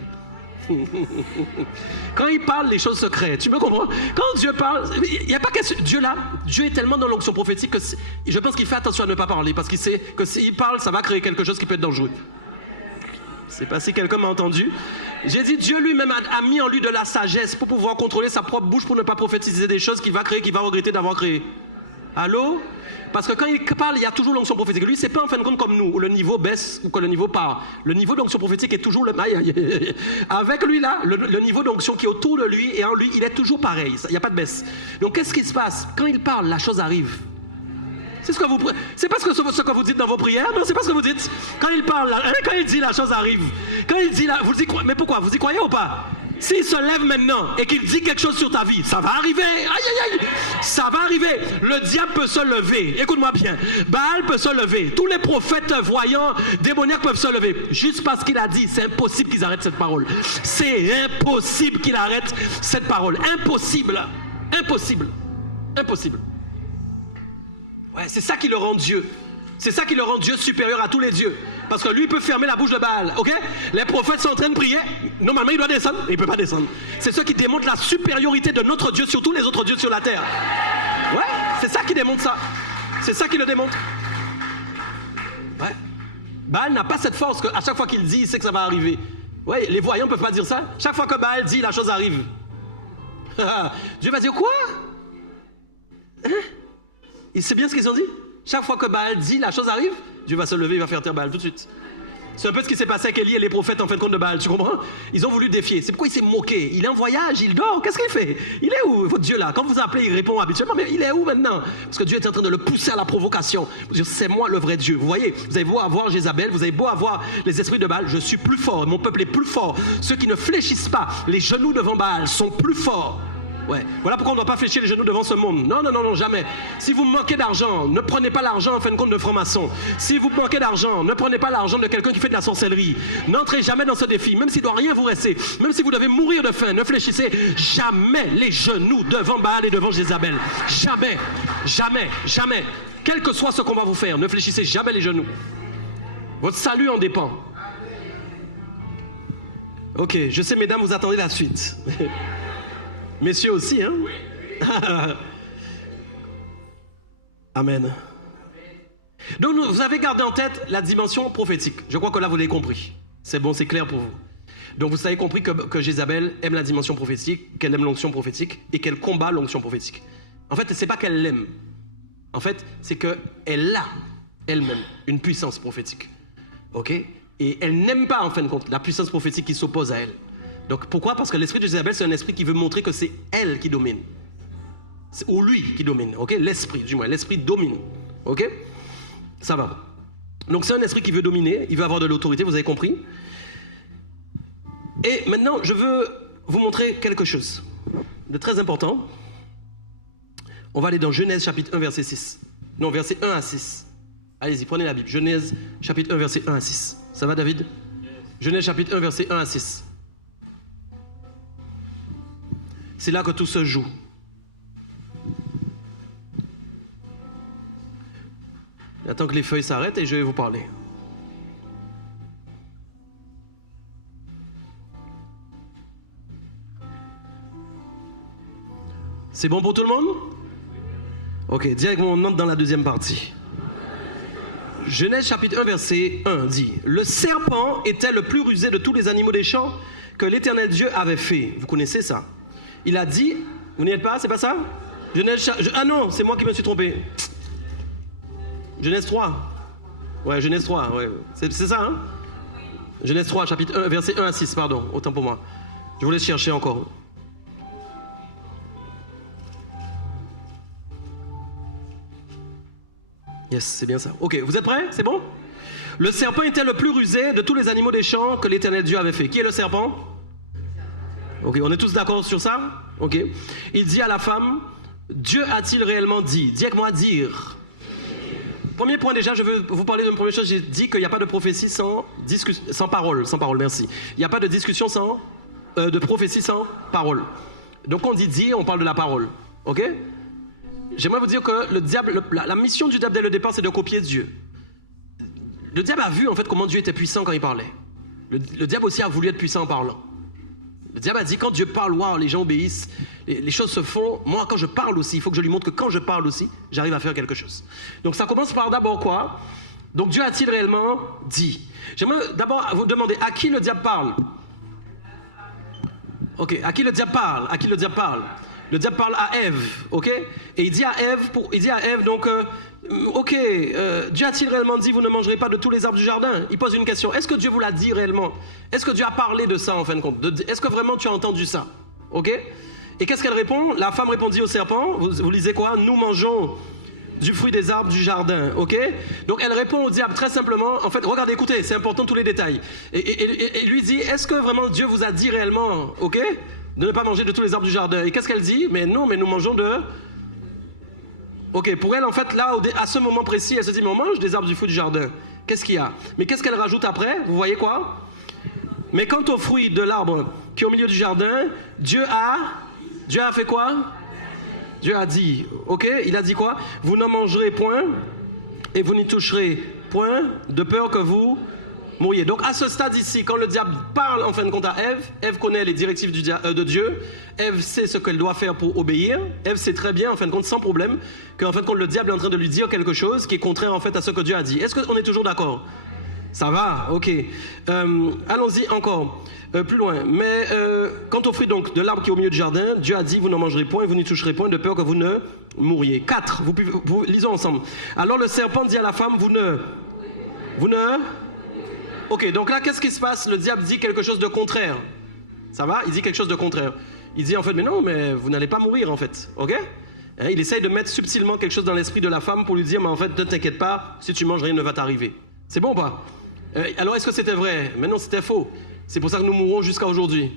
Quand il parle, les choses se créent. Tu me comprends? Quand Dieu parle, il n'y a pas qu'à... Dieu là, Dieu est tellement dans l'onction prophétique que je pense qu'il fait attention à ne pas parler parce qu'il sait que s'il parle, ça va créer quelque chose qui peut être dangereux. C'est pas si quelqu'un m'a entendu. J'ai dit, Dieu lui-même a mis en lui de la sagesse pour pouvoir contrôler sa propre bouche pour ne pas prophétiser des choses qu'il va créer, qu'il va regretter d'avoir créé. Allô? Parce que quand il parle, il y a toujours l'onction prophétique. Lui, c'est pas en fin de compte comme nous, où le niveau baisse ou que le niveau part. Le niveau d'onction prophétique est toujours le... Avec lui, là, le niveau d'onction qui est autour de lui et en lui, il est toujours pareil. Il n'y a pas de baisse. Donc, qu'est-ce qui se passe? Quand il parle, la chose arrive. C'est ce que vous... C'est pas ce que vous dites dans vos prières, non, c'est pas ce que vous dites. Quand il parle, quand il dit, la chose arrive. Quand il dit, là, vous y croyez... Mais pourquoi? Vous y croyez ou pas? S'il se lève maintenant et qu'il dit quelque chose sur ta vie, ça va arriver. Aïe. Ça va arriver. Le diable peut se lever. Écoute-moi bien. Baal peut se lever. Tous les prophètes voyants démoniaques peuvent se lever. Juste parce qu'il a dit, c'est impossible qu'ils arrêtent cette parole. C'est impossible qu'il arrête cette parole. Impossible. Ouais, c'est ça qui le rend Dieu. C'est ça qui le rend Dieu supérieur à tous les dieux. Parce que lui, il peut fermer la bouche de Baal, ok? Les prophètes sont en train de prier. Normalement, il doit descendre, mais il ne peut pas descendre. C'est ce qui démontre la supériorité de notre Dieu sur tous les autres dieux sur la terre. Ouais, c'est ça qui démontre ça. C'est ça qui le démontre. Ouais. Baal n'a pas cette force qu'à chaque fois qu'il dit, il sait que ça va arriver. Ouais, les voyants ne peuvent pas dire ça. Chaque fois que Baal dit, la chose arrive. Dieu va dire quoi? Hein? Il sait bien ce qu'ils ont dit. Chaque fois que Baal dit, la chose arrive, Dieu va se lever, il va faire taire Baal tout de suite. C'est un peu ce qui s'est passé avec Élie et les prophètes en fin de compte de Baal, tu comprends? Ils ont voulu défier. C'est pourquoi il s'est moqué. Il est en voyage, il dort. Qu'est-ce qu'il fait? Il est où, votre Dieu là? Quand vous appelez, il répond habituellement, mais il est où maintenant? Parce que Dieu est en train de le pousser à la provocation. Vous dire, c'est moi le vrai Dieu. Vous voyez, vous avez beau avoir Jézabel, vous avez beau avoir les esprits de Baal, je suis plus fort. Mon peuple est plus fort. Ceux qui ne fléchissent pas les genoux devant Baal sont plus forts. Ouais. Voilà pourquoi on ne doit pas fléchir les genoux devant ce monde. Non, non, non, non, jamais. Si vous manquez d'argent, ne prenez pas l'argent en fin de compte de franc-maçon. Si vous manquez d'argent, ne prenez pas l'argent de quelqu'un qui fait de la sorcellerie. N'entrez jamais dans ce défi, même s'il ne doit rien vous rester. Même si vous devez mourir de faim, ne fléchissez jamais les genoux devant Baal et devant Jézabel. Jamais, jamais, jamais. Quel que soit ce qu'on va vous faire, ne fléchissez jamais les genoux. Votre salut en dépend. Ok, je sais, mesdames, vous attendez la suite. Messieurs aussi, hein? Amen. Donc, vous avez gardé en tête la dimension prophétique. Je crois que là, vous l'avez compris. C'est bon, c'est clair pour vous. Donc, vous avez compris que Jézabel aime la dimension prophétique, qu'elle aime l'onction prophétique et qu'elle combat l'onction prophétique. En fait, ce n'est pas qu'elle l'aime. En fait, c'est qu'elle a elle-même une puissance prophétique. OK? Et elle n'aime pas, en fin de compte, la puissance prophétique qui s'oppose à elle. Donc pourquoi? Parce que l'esprit de Jézabel, c'est un esprit qui veut montrer que c'est elle qui domine. Ou lui qui domine, ok? L'esprit, du moins, l'esprit domine, ok? Ça va. Donc c'est un esprit qui veut dominer, il veut avoir de l'autorité, vous avez compris? Et maintenant, je veux vous montrer quelque chose de très important. On va aller dans Genèse chapitre 1, verset 6. Non, verset 1 à 6. Allez-y, prenez la Bible. Genèse chapitre 1, verset 1 à 6. Ça va, David? Genèse chapitre 1, verset 1 à 6. C'est là que tout se joue. J'attends que les feuilles s'arrêtent et je vais vous parler. C'est bon pour tout le monde? Ok, directement on entre dans la deuxième partie. Genèse chapitre 1 verset 1 dit: le serpent était le plus rusé de tous les animaux des champs que l'Éternel Dieu avait fait. Vous connaissez ça? Il a dit, vous n'y êtes pas, c'est pas ça? Ah non, c'est moi qui me suis trompé. Genèse 3. Ouais, Genèse 3, ouais. C'est ça, hein? Genèse 3, chapitre 1, verset 1 à 6, pardon, autant pour moi. Je vous laisse chercher encore. Yes, c'est bien ça. Ok, vous êtes prêts? C'est bon? Le serpent était le plus rusé de tous les animaux des champs que l'Éternel Dieu avait fait. Qui est le serpent? Ok, on est tous d'accord sur ça? Ok. Il dit à la femme, Dieu a-t-il réellement dit? Dis avec moi, dire. Premier point déjà, je veux vous parler d'une première chose. J'ai dit qu'il n'y a pas de prophétie sans parole. Sans parole, merci. Il n'y a pas de discussion de prophétie sans parole. Donc on dit, on parle de la parole. Ok? J'aimerais vous dire que le diable, la mission du diable dès le départ, c'est de copier Dieu. Le diable a vu en fait comment Dieu était puissant quand il parlait. Le diable aussi a voulu être puissant en parlant. Le diable a dit, quand Dieu parle, wow, les gens obéissent, les choses se font. Moi, quand je parle aussi, il faut que je lui montre que quand je parle aussi, j'arrive à faire quelque chose. Donc ça commence par d'abord quoi? Donc Dieu a-t-il réellement dit? J'aimerais d'abord vous demander, à qui le diable parle? Ok, à qui le diable parle? À qui le diable parle? Le diable parle à Ève, ok? Et il dit à Ève, donc, ok, Dieu a-t-il réellement dit, vous ne mangerez pas de tous les arbres du jardin? Il pose une question, est-ce que Dieu vous l'a dit réellement? Est-ce que Dieu a parlé de ça en fin de compte? Est-ce que vraiment tu as entendu ça? Ok? Et qu'est-ce qu'elle répond? La femme répondit au serpent, vous lisez quoi? Nous mangeons du fruit des arbres du jardin, ok? Donc elle répond au diable très simplement, en fait, regardez, écoutez, c'est important tous les détails. Et lui dit, est-ce que vraiment Dieu vous a dit réellement, ok? De ne pas manger de tous les arbres du jardin. Et qu'est-ce qu'elle dit? Mais non, mais nous mangeons de... Ok, pour elle, en fait, là, à ce moment précis, elle se dit, mais on mange des arbres du fruit du jardin. Qu'est-ce qu'il y a? Mais qu'est-ce qu'elle rajoute après? Vous voyez quoi? Mais quant au fruit de l'arbre qui est au milieu du jardin, Dieu a fait quoi? Dieu a dit, ok? Il a dit quoi? Vous n'en mangerez point et vous n'y toucherez point de peur que vous... mouriez. Donc à ce stade ici, quand le diable parle en fin de compte à Ève, Ève connaît les directives de Dieu, Ève sait ce qu'elle doit faire pour obéir, Ève sait très bien en fin de compte sans problème qu'en fin de compte le diable est en train de lui dire quelque chose qui est contraire en fait à ce que Dieu a dit. Est-ce qu'on est toujours d'accord? Ça va, ok. Allons-y encore, plus loin. Mais quant au fruit donc de l'arbre qui est au milieu du jardin, Dieu a dit, vous n'en mangerez point et vous n'y toucherez point de peur que vous ne mouriez. 4, lisons ensemble. Alors le serpent dit à la femme, vous ne... Ok, donc là, qu'est-ce qui se passe? Le diable dit quelque chose de contraire. Ça va? Il dit quelque chose de contraire. Il dit en fait, mais non, mais vous n'allez pas mourir en fait, ok? Il essaye de mettre subtilement quelque chose dans l'esprit de la femme pour lui dire, mais en fait, ne t'inquiète pas, si tu manges, rien ne va t'arriver. C'est bon ou pas? Alors, est-ce que c'était vrai? Mais non, c'était faux. C'est pour ça que nous mourrons jusqu'à aujourd'hui.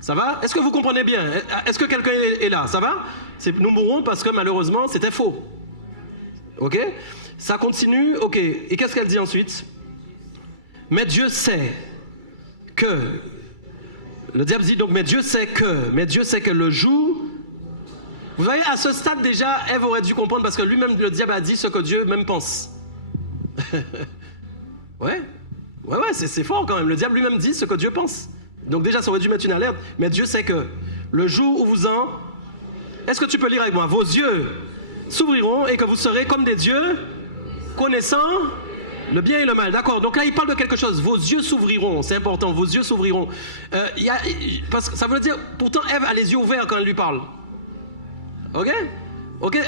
Ça va? Est-ce que vous comprenez bien? Est-ce que quelqu'un est là? Ça va? Nous mourrons parce que malheureusement, c'était faux. Ok? Ça continue, ok. Et qu'est-ce qu'elle dit ensuite? Mais Dieu sait que... Le diable dit donc, mais Dieu sait que le jour... Vous voyez, à ce stade déjà, Ève aurait dû comprendre parce que lui-même, le diable a dit ce que Dieu même pense. Ouais, c'est fort quand même. Le diable lui-même dit ce que Dieu pense. Donc déjà, ça aurait dû mettre une alerte. Mais Dieu sait que le jour où vous en... Est-ce que tu peux lire avec moi? Vos yeux s'ouvriront et que vous serez comme des dieux, connaissant le bien et le mal. D'accord, donc là, il parle de quelque chose. Vos yeux s'ouvriront, c'est important, vos yeux s'ouvriront. Parce que ça veut dire, pourtant, Ève a les yeux ouverts quand elle lui parle. Ok? Ok,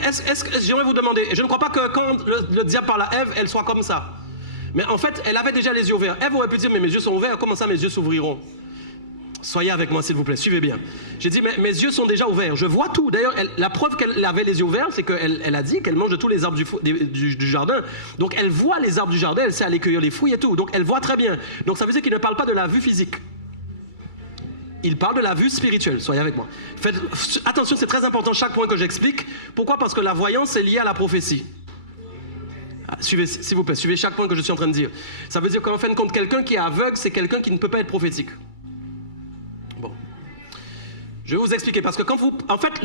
j'aimerais vous demander, je ne crois pas que quand le diable parle à Ève, elle soit comme ça. Mais en fait, elle avait déjà les yeux ouverts. Ève aurait pu dire, mais mes yeux sont ouverts, comment ça mes yeux s'ouvriront? Soyez avec moi s'il vous plaît, suivez bien. J'ai dit, mais mes yeux sont déjà ouverts, je vois tout. D'ailleurs, la preuve qu'elle avait les yeux ouverts, c'est qu'elle a dit qu'elle mange de tous les arbres du jardin. Donc elle voit les arbres du jardin, elle sait aller cueillir les fruits et tout. Donc elle voit très bien. Donc ça veut dire qu'il ne parle pas de la vue physique. Il parle de la vue spirituelle, soyez avec moi. Faites attention, c'est très important chaque point que j'explique. Pourquoi? Parce que la voyance est liée à la prophétie. Suivez, s'il vous plaît, suivez chaque point que je suis en train de dire. Ça veut dire qu'en fin de compte, quelqu'un qui est aveugle, c'est quelqu'un qui ne peut pas être prophétique. Bon. Je vais vous expliquer, parce que quand vous... En fait,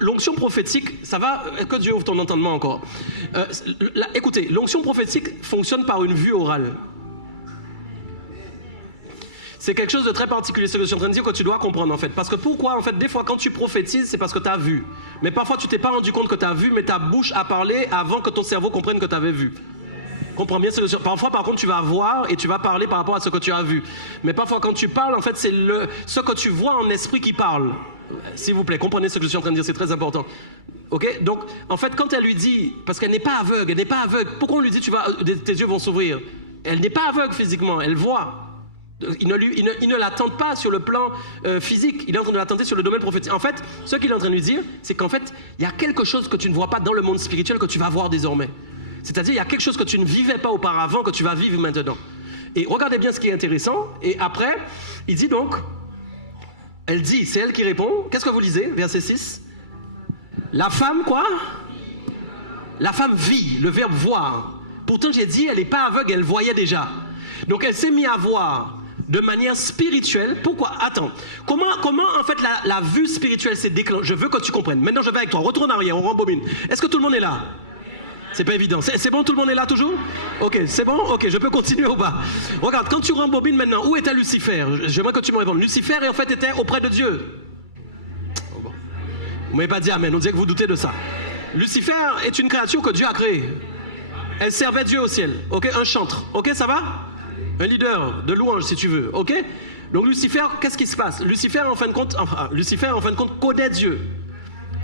l'onction prophétique, ça va... Que Dieu ouvre ton entendement encore. Écoutez, l'onction prophétique fonctionne par une vue orale. C'est quelque chose de très particulier, ce que je suis en train de dire, que tu dois comprendre en fait. Parce que pourquoi? En fait, des fois quand tu prophétises, c'est parce que tu as vu. Mais parfois tu t'es pas rendu compte que tu as vu, mais ta bouche a parlé avant que ton cerveau comprenne que tu avais vu. Comprends bien ce que je... Parfois par contre tu vas voir et tu vas parler par rapport à ce que tu as vu. Mais parfois quand tu parles, en fait c'est ce que tu vois en esprit qui parle. S'il vous plaît, comprenez ce que je suis en train de dire, c'est très important. Ok? Donc en fait quand elle lui dit, parce qu'elle n'est pas aveugle, pourquoi on lui dit tes yeux vont s'ouvrir? Elle n'est pas aveugle physiquement, elle voit. Il ne l'attend pas sur le plan physique, il est en train de l'attendre sur le domaine prophétique. En fait, ce qu'il est en train de lui dire, c'est qu'en fait, il y a quelque chose que tu ne vois pas dans le monde spirituel que tu vas voir désormais. C'est-à-dire, il y a quelque chose que tu ne vivais pas auparavant que tu vas vivre maintenant. Et regardez bien ce qui est intéressant. Et après, il dit donc, elle dit, c'est elle qui répond. Qu'est-ce que vous lisez? Verset 6. La femme, quoi? La femme vit, le verbe voir. Pourtant, j'ai dit, elle n'est pas aveugle, elle voyait déjà. Donc, elle s'est mise à voir de manière spirituelle. Pourquoi? Attends. Comment en fait la vue spirituelle s'est déclenchée? Je veux que tu comprennes. Maintenant je vais avec toi. Retourne en arrière, on rembobine. Est-ce que tout le monde est là? C'est pas évident. C'est bon, tout le monde est là toujours? Ok, c'est bon? Ok, je peux continuer au bas. Regarde, quand tu rembobines maintenant, où était Lucifer? J'aimerais que tu me répondes. Lucifer en fait était auprès de Dieu. Oh bon. Vous m'avez pas dit amen, on dirait que vous doutez de ça. Lucifer est une créature que Dieu a créée. Elle servait Dieu au ciel. Ok, un chantre. Ok, ça va? Un leader de louange si tu veux, ok? Donc Lucifer, qu'est-ce qui se passe? Lucifer en fin de compte connaît Dieu.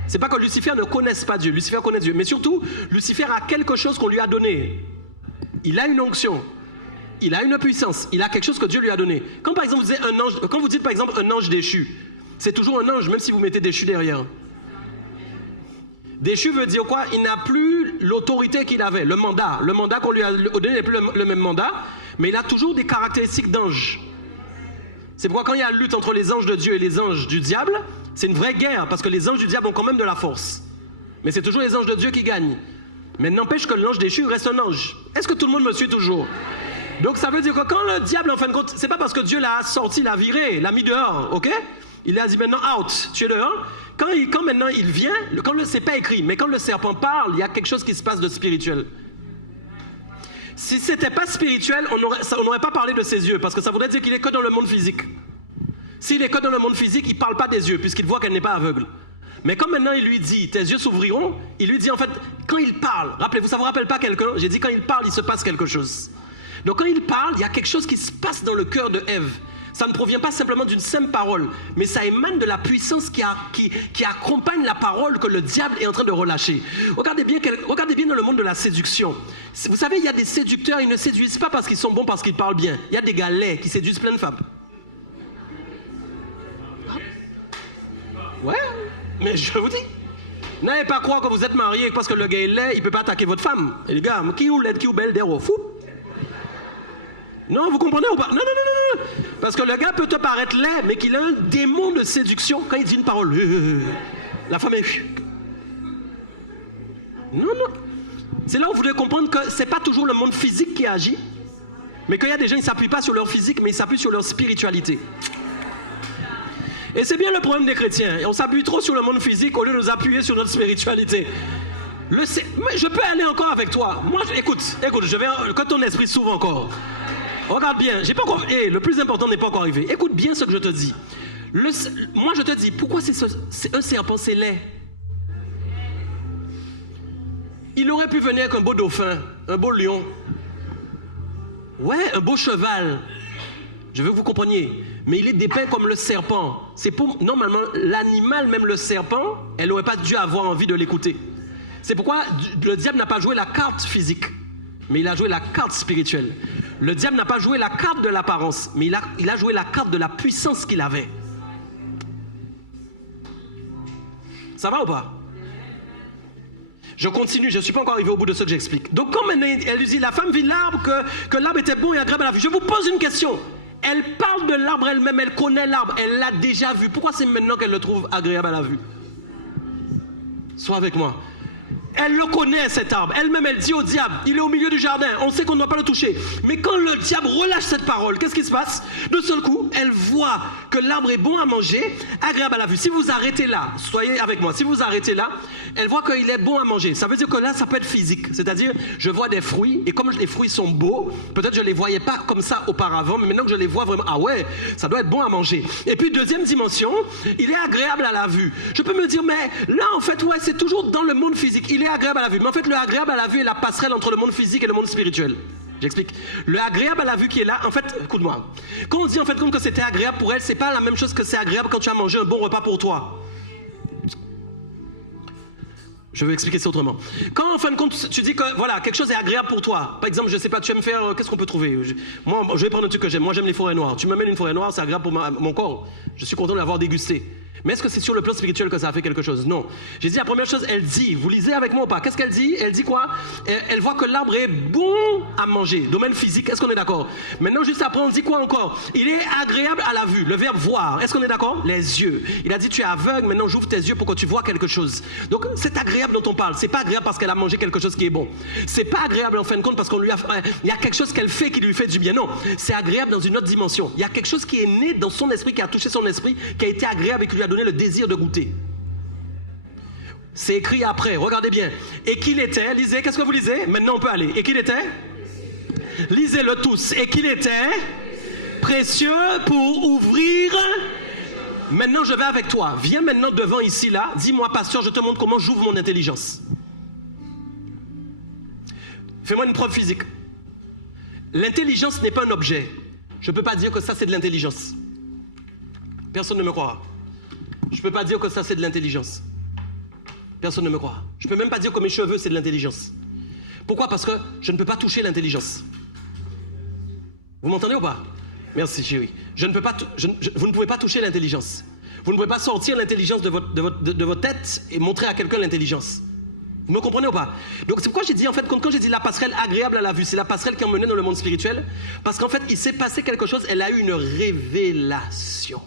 C'est pas que Lucifer ne connaisse pas Dieu, Lucifer connaît Dieu, mais surtout Lucifer a quelque chose qu'on lui a donné. Il a une onction, il a une puissance, il a quelque chose que Dieu lui a donné. Quand par exemple vous dites par exemple un ange déchu, c'est toujours un ange même si vous mettez déchu derrière. Déchu veut dire quoi? Il n'a plus l'autorité qu'il avait, le mandat qu'on lui a donné n'est plus le même mandat, mais il a toujours des caractéristiques d'ange. C'est pourquoi quand il y a une lutte entre les anges de Dieu et les anges du diable, c'est une vraie guerre, parce que les anges du diable ont quand même de la force. Mais c'est toujours les anges de Dieu qui gagnent. Mais n'empêche que l'ange déchu reste un ange. Est-ce que tout le monde me suit toujours? Donc ça veut dire que quand le diable, en fin de compte, c'est pas parce que Dieu l'a sorti, l'a viré, l'a mis dehors, ok? Il a dit maintenant out, tu es dehors. Quand maintenant il vient, c'est pas écrit, mais quand le serpent parle, il y a quelque chose qui se passe de spirituel. Si c'était pas spirituel, on n'aurait pas parlé de ses yeux, parce que ça voudrait dire qu'il est que dans le monde physique. S'il est que dans le monde physique, il parle pas des yeux, puisqu'il voit qu'elle n'est pas aveugle. Mais comme maintenant il lui dit, tes yeux s'ouvriront, il lui dit en fait, quand il parle, rappelez-vous, ça vous rappelle pas quelqu'un? J'ai dit quand il parle, il se passe quelque chose. Donc quand il parle, il y a quelque chose qui se passe dans le cœur de Ève. Ça ne provient pas simplement d'une simple parole, mais ça émane de la puissance qui accompagne la parole que le diable est en train de relâcher. Regardez bien dans le monde de la séduction. Vous savez, il y a des séducteurs, ils ne séduisent pas parce qu'ils sont bons, parce qu'ils parlent bien. Il y a des gars laids qui séduisent plein de femmes. Ouais, mais je vous dis, n'allez pas croire que vous êtes marié parce que le gars est laid, il ne peut pas attaquer votre femme. Et les gars, qui ou laid, qui ou belle, des fou. Non, vous comprenez ou pas? Non. Parce que le gars peut te paraître laid, mais qu'il a un démon de séduction quand il dit une parole. La femme est... Non. C'est là où vous devez comprendre que ce n'est pas toujours le monde physique qui agit, mais qu'il y a des gens qui ne s'appuient pas sur leur physique, mais ils s'appuient sur leur spiritualité. Et c'est bien le problème des chrétiens. On s'appuie trop sur le monde physique au lieu de nous appuyer sur notre spiritualité. Je peux aller encore avec toi. Moi, écoute, je vais que ton esprit s'ouvre encore. Regarde bien, j'ai pas encore. Le plus important n'est pas encore arrivé. Écoute bien ce que je te dis. Moi, je te dis, pourquoi c'est un serpent, c'est laid? Il aurait pu venir avec un beau dauphin, un beau lion. Ouais, un beau cheval. Je veux que vous compreniez. Mais il est dépeint comme le serpent. Normalement, l'animal, même le serpent, elle n'aurait pas dû avoir envie de l'écouter. C'est pourquoi le diable n'a pas joué la carte physique, mais il a joué la carte spirituelle. Le diable n'a pas joué la carte de l'apparence, mais il a joué la carte de la puissance qu'il avait. Ça va ou pas? Je continue, je ne suis pas encore arrivé au bout de ce que j'explique. Donc quand elle lui dit, la femme vit l'arbre, que l'arbre était bon et agréable à la vue. Je vous pose une question. Elle parle de l'arbre elle-même, elle connaît l'arbre, elle l'a déjà vu. Pourquoi c'est maintenant qu'elle le trouve agréable à la vue? Sois avec moi. Elle le connaît, cet arbre. Elle-même, elle dit au diable, il est au milieu du jardin, on sait qu'on ne doit pas le toucher. Mais quand le diable relâche cette parole, qu'est-ce qui se passe? D'un seul coup, elle voit que l'arbre est bon à manger, agréable à la vue. Si vous arrêtez là, soyez avec moi, si vous arrêtez là, elle voit qu'il est bon à manger. Ça veut dire que là, ça peut être physique. C'est-à-dire, je vois des fruits, et comme les fruits sont beaux, peut-être je ne les voyais pas comme ça auparavant, mais maintenant que je les vois vraiment, ah ouais, ça doit être bon à manger. Et puis, deuxième dimension, il est agréable à la vue. Je peux me dire, mais là, en fait, ouais, c'est toujours dans le monde physique. Il est agréable à la vue. Mais en fait, le agréable à la vue est la passerelle entre le monde physique et le monde spirituel. J'explique. Le agréable à la vue qui est là, en fait, écoute-moi. Quand on dit en fait comme que c'était agréable pour elle, c'est pas la même chose que c'est agréable quand tu as mangé un bon repas pour toi. Je vais expliquer ça autrement. Quand en fin de compte, tu dis que voilà, quelque chose est agréable pour toi. Par exemple, je sais pas, tu aimes faire, qu'est-ce qu'on peut trouver? Moi, je vais prendre un truc que j'aime. Moi, j'aime les forêts noires. Tu m'amènes une forêt noire, c'est agréable pour mon corps. Je suis content de l'avoir dégusté. Mais est-ce que c'est sur le plan spirituel que ça a fait quelque chose? Non. J'ai dit la première chose, elle dit, vous lisez avec moi ou pas? Qu'est-ce qu'elle dit? Elle dit quoi? Elle voit que l'arbre est bon à manger. Domaine physique, est-ce qu'on est d'accord? Maintenant, juste après, on dit quoi encore? Il est agréable à la vue. Le verbe voir, est-ce qu'on est d'accord? Les yeux. Il a dit, tu es aveugle, maintenant j'ouvre tes yeux pour que tu vois quelque chose. Donc, c'est agréable dont on parle. C'est pas agréable parce qu'elle a mangé quelque chose qui est bon. C'est pas agréable en fin de compte parce qu'il y a quelque chose qu'elle fait qui lui fait du bien. Non, c'est agréable dans une autre dimension. Il y a quelque chose qui est né dans son esprit, qui a touché son esprit, qui a été agréable et qui lui a donné le désir de goûter. C'est écrit après, regardez bien. Et qu'il était, lisez, qu'est-ce que vous lisez? Maintenant on peut aller. Et qu'il était? Lisez-le tous. Et qu'il était précieux pour ouvrir. Maintenant je vais avec toi. Viens maintenant devant ici là. Dis-moi pasteur, je te montre comment j'ouvre mon intelligence. Fais-moi une preuve physique. L'intelligence n'est pas un objet. Je ne peux pas dire que ça c'est de l'intelligence. Personne ne me croira. Je ne peux pas dire que ça c'est de l'intelligence. Personne ne me croit. Je ne peux même pas dire que mes cheveux c'est de l'intelligence. Pourquoi? Parce que je ne peux pas toucher l'intelligence. Vous m'entendez ou pas? Merci chérie. Vous ne pouvez pas toucher l'intelligence. Vous ne pouvez pas sortir l'intelligence de votre tête et montrer à quelqu'un l'intelligence. Vous me comprenez ou pas? Donc c'est pourquoi j'ai dit en fait, quand j'ai dit la passerelle agréable à la vue, c'est la passerelle qui emmenait dans le monde spirituel. Parce qu'en fait il s'est passé quelque chose, elle a eu une révélation.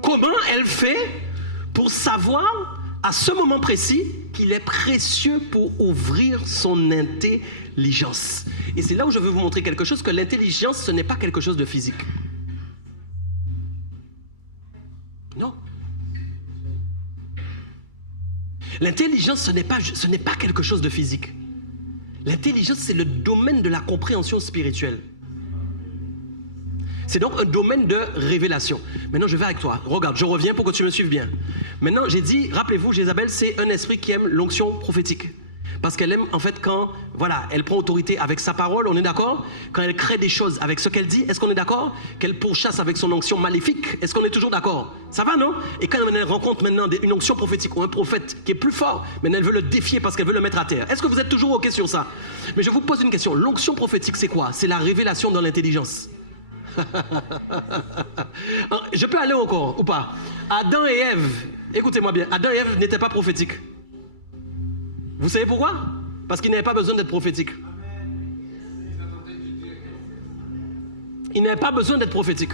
Comment elle fait pour savoir à ce moment précis qu'il est précieux pour ouvrir son intelligence? Et c'est là où je veux vous montrer quelque chose, que l'intelligence, ce n'est pas quelque chose de physique. Non. L'intelligence, ce n'est pas quelque chose de physique. L'intelligence, c'est le domaine de la compréhension spirituelle. C'est donc un domaine de révélation. Maintenant, je vais avec toi. Regarde, je reviens pour que tu me suives bien. Maintenant, j'ai dit, rappelez-vous, Jézabel, c'est un esprit qui aime l'onction prophétique. Parce qu'elle aime, en fait, quand, voilà, elle prend autorité avec sa parole, on est d'accord? Quand elle crée des choses avec ce qu'elle dit, est-ce qu'on est d'accord? Qu'elle pourchasse avec son onction maléfique, est-ce qu'on est toujours d'accord? Ça va, non? Et quand elle rencontre maintenant une onction prophétique ou un prophète qui est plus fort, maintenant elle veut le défier parce qu'elle veut le mettre à terre. Est-ce que vous êtes toujours OK sur ça? Mais je vous pose une question. L'onction prophétique, c'est quoi? C'est la révélation dans l'intelligence. Je peux aller encore ou pas? Adam et Ève, écoutez-moi bien, Adam et Ève n'étaient pas prophétiques. Vous savez pourquoi? Parce qu'ils n'avaient pas besoin d'être prophétiques. Ils n'avaient pas besoin d'être prophétiques.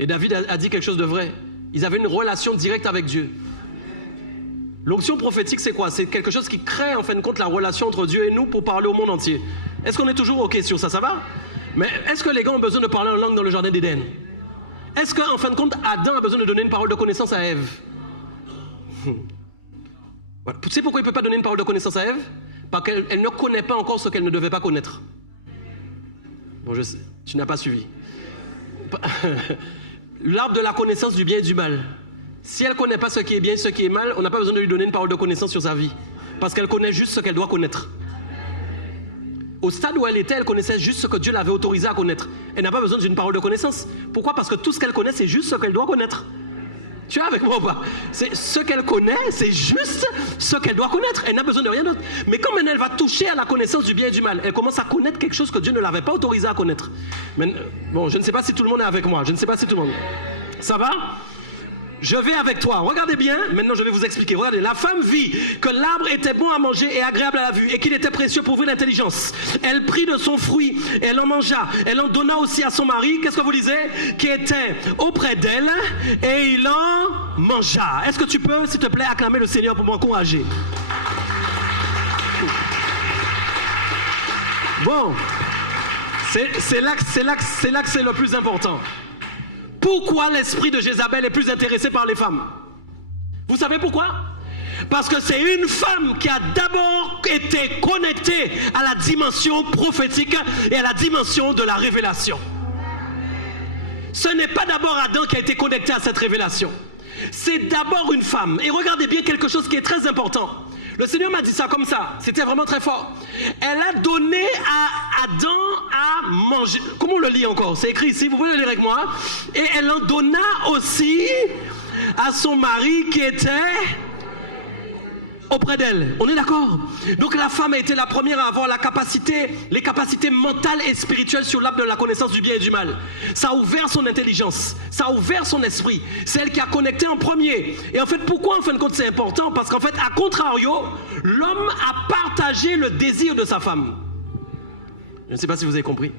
Et David a dit quelque chose de vrai. Ils avaient une relation directe avec Dieu. L'onction prophétique, c'est quoi? C'est quelque chose qui crée en fin de compte la relation entre Dieu et nous pour parler au monde entier. Est-ce qu'on est toujours OK sur ça? Ça va? Mais est-ce que les gars ont besoin de parler en langue dans le jardin d'Éden? Est-ce qu'en fin de compte, Adam a besoin de donner une parole de connaissance à Ève? Voilà. Tu sais pourquoi il ne peut pas donner une parole de connaissance à Ève? Parce qu'elle ne connaît pas encore ce qu'elle ne devait pas connaître. Bon, je sais, tu n'as pas suivi. L'arbre de la connaissance du bien et du mal. Si elle ne connaît pas ce qui est bien et ce qui est mal, on n'a pas besoin de lui donner une parole de connaissance sur sa vie. Parce qu'elle connaît juste ce qu'elle doit connaître. Au stade où elle était, elle connaissait juste ce que Dieu l'avait autorisé à connaître. Elle n'a pas besoin d'une parole de connaissance. Pourquoi? Parce que tout ce qu'elle connaît, c'est juste ce qu'elle doit connaître. Tu es avec moi ou pas? C'est ce qu'elle connaît, c'est juste ce qu'elle doit connaître. Elle n'a besoin de rien d'autre. Mais comme elle va toucher à la connaissance du bien et du mal, elle commence à connaître quelque chose que Dieu ne l'avait pas autorisé à connaître. Mais, bon, je ne sais pas si tout le monde est avec moi. Je ne sais pas si tout le monde... Ça va? Je vais avec toi. Regardez bien. Maintenant, je vais vous expliquer. Regardez. La femme vit que l'arbre était bon à manger et agréable à la vue et qu'il était précieux pour ouvrir l'intelligence. Elle prit de son fruit, elle en mangea. Elle en donna aussi à son mari. Qu'est-ce que vous lisez? Qui était auprès d'elle et il en mangea. Est-ce que tu peux, s'il te plaît, acclamer le Seigneur pour m'encourager? Bon. C'est là que c'est le plus important. Pourquoi l'esprit de Jézabel est plus intéressé par les femmes? Vous savez pourquoi? Parce que c'est une femme qui a d'abord été connectée à la dimension prophétique et à la dimension de la révélation. Ce n'est pas d'abord Adam qui a été connecté à cette révélation. C'est d'abord une femme. Et regardez bien quelque chose qui est très important. Le Seigneur m'a dit ça comme ça. C'était vraiment très fort. Elle a donné à Adam à manger. Comment on le lit encore? C'est écrit ici, vous pouvez le lire avec moi. Et elle en donna aussi à son mari qui était auprès d'elle. On est d'accord? Donc la femme a été la première à avoir les capacités mentales et spirituelles sur l'arbre de la connaissance du bien et du mal. Ça a ouvert son intelligence, ça a ouvert son esprit. C'est elle qui a connecté en premier. Et en fait, pourquoi en fin de compte c'est important? Parce qu'en fait, à contrario, l'homme a partagé le désir de sa femme. Je ne sais pas si vous avez compris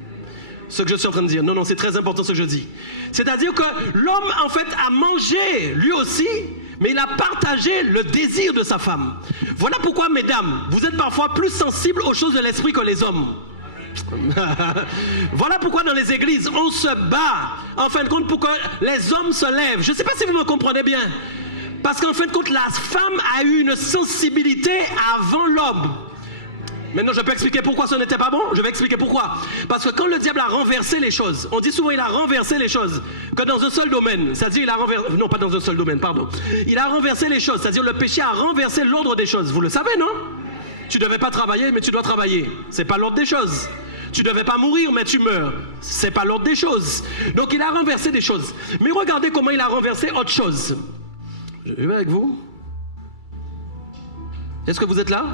ce que je suis en train de dire. Non, c'est très important ce que je dis. C'est-à-dire que l'homme, en fait, a mangé lui aussi, mais il a partagé le désir de sa femme. Voilà pourquoi, mesdames, vous êtes parfois plus sensibles aux choses de l'esprit que les hommes. Voilà pourquoi dans les églises, on se bat, en fin de compte, pour que les hommes se lèvent. Je ne sais pas si vous me comprenez bien. Parce qu'en fin de compte, la femme a eu une sensibilité avant l'homme. Maintenant, je peux expliquer pourquoi ce n'était pas bon? Je vais expliquer pourquoi. Parce que quand le diable a renversé les choses, on dit souvent il a renversé les choses, que dans un seul domaine, c'est-à-dire il a renversé, non pas dans un seul domaine, pardon. Il a renversé les choses, c'est-à-dire le péché a renversé l'ordre des choses. Vous le savez, non? Tu ne devais pas travailler, mais tu dois travailler. C'est pas l'ordre des choses. Tu ne devais pas mourir, mais tu meurs. C'est pas l'ordre des choses. Donc il a renversé des choses. Mais regardez comment il a renversé autre chose. Je vais avec vous. Est-ce que vous êtes là?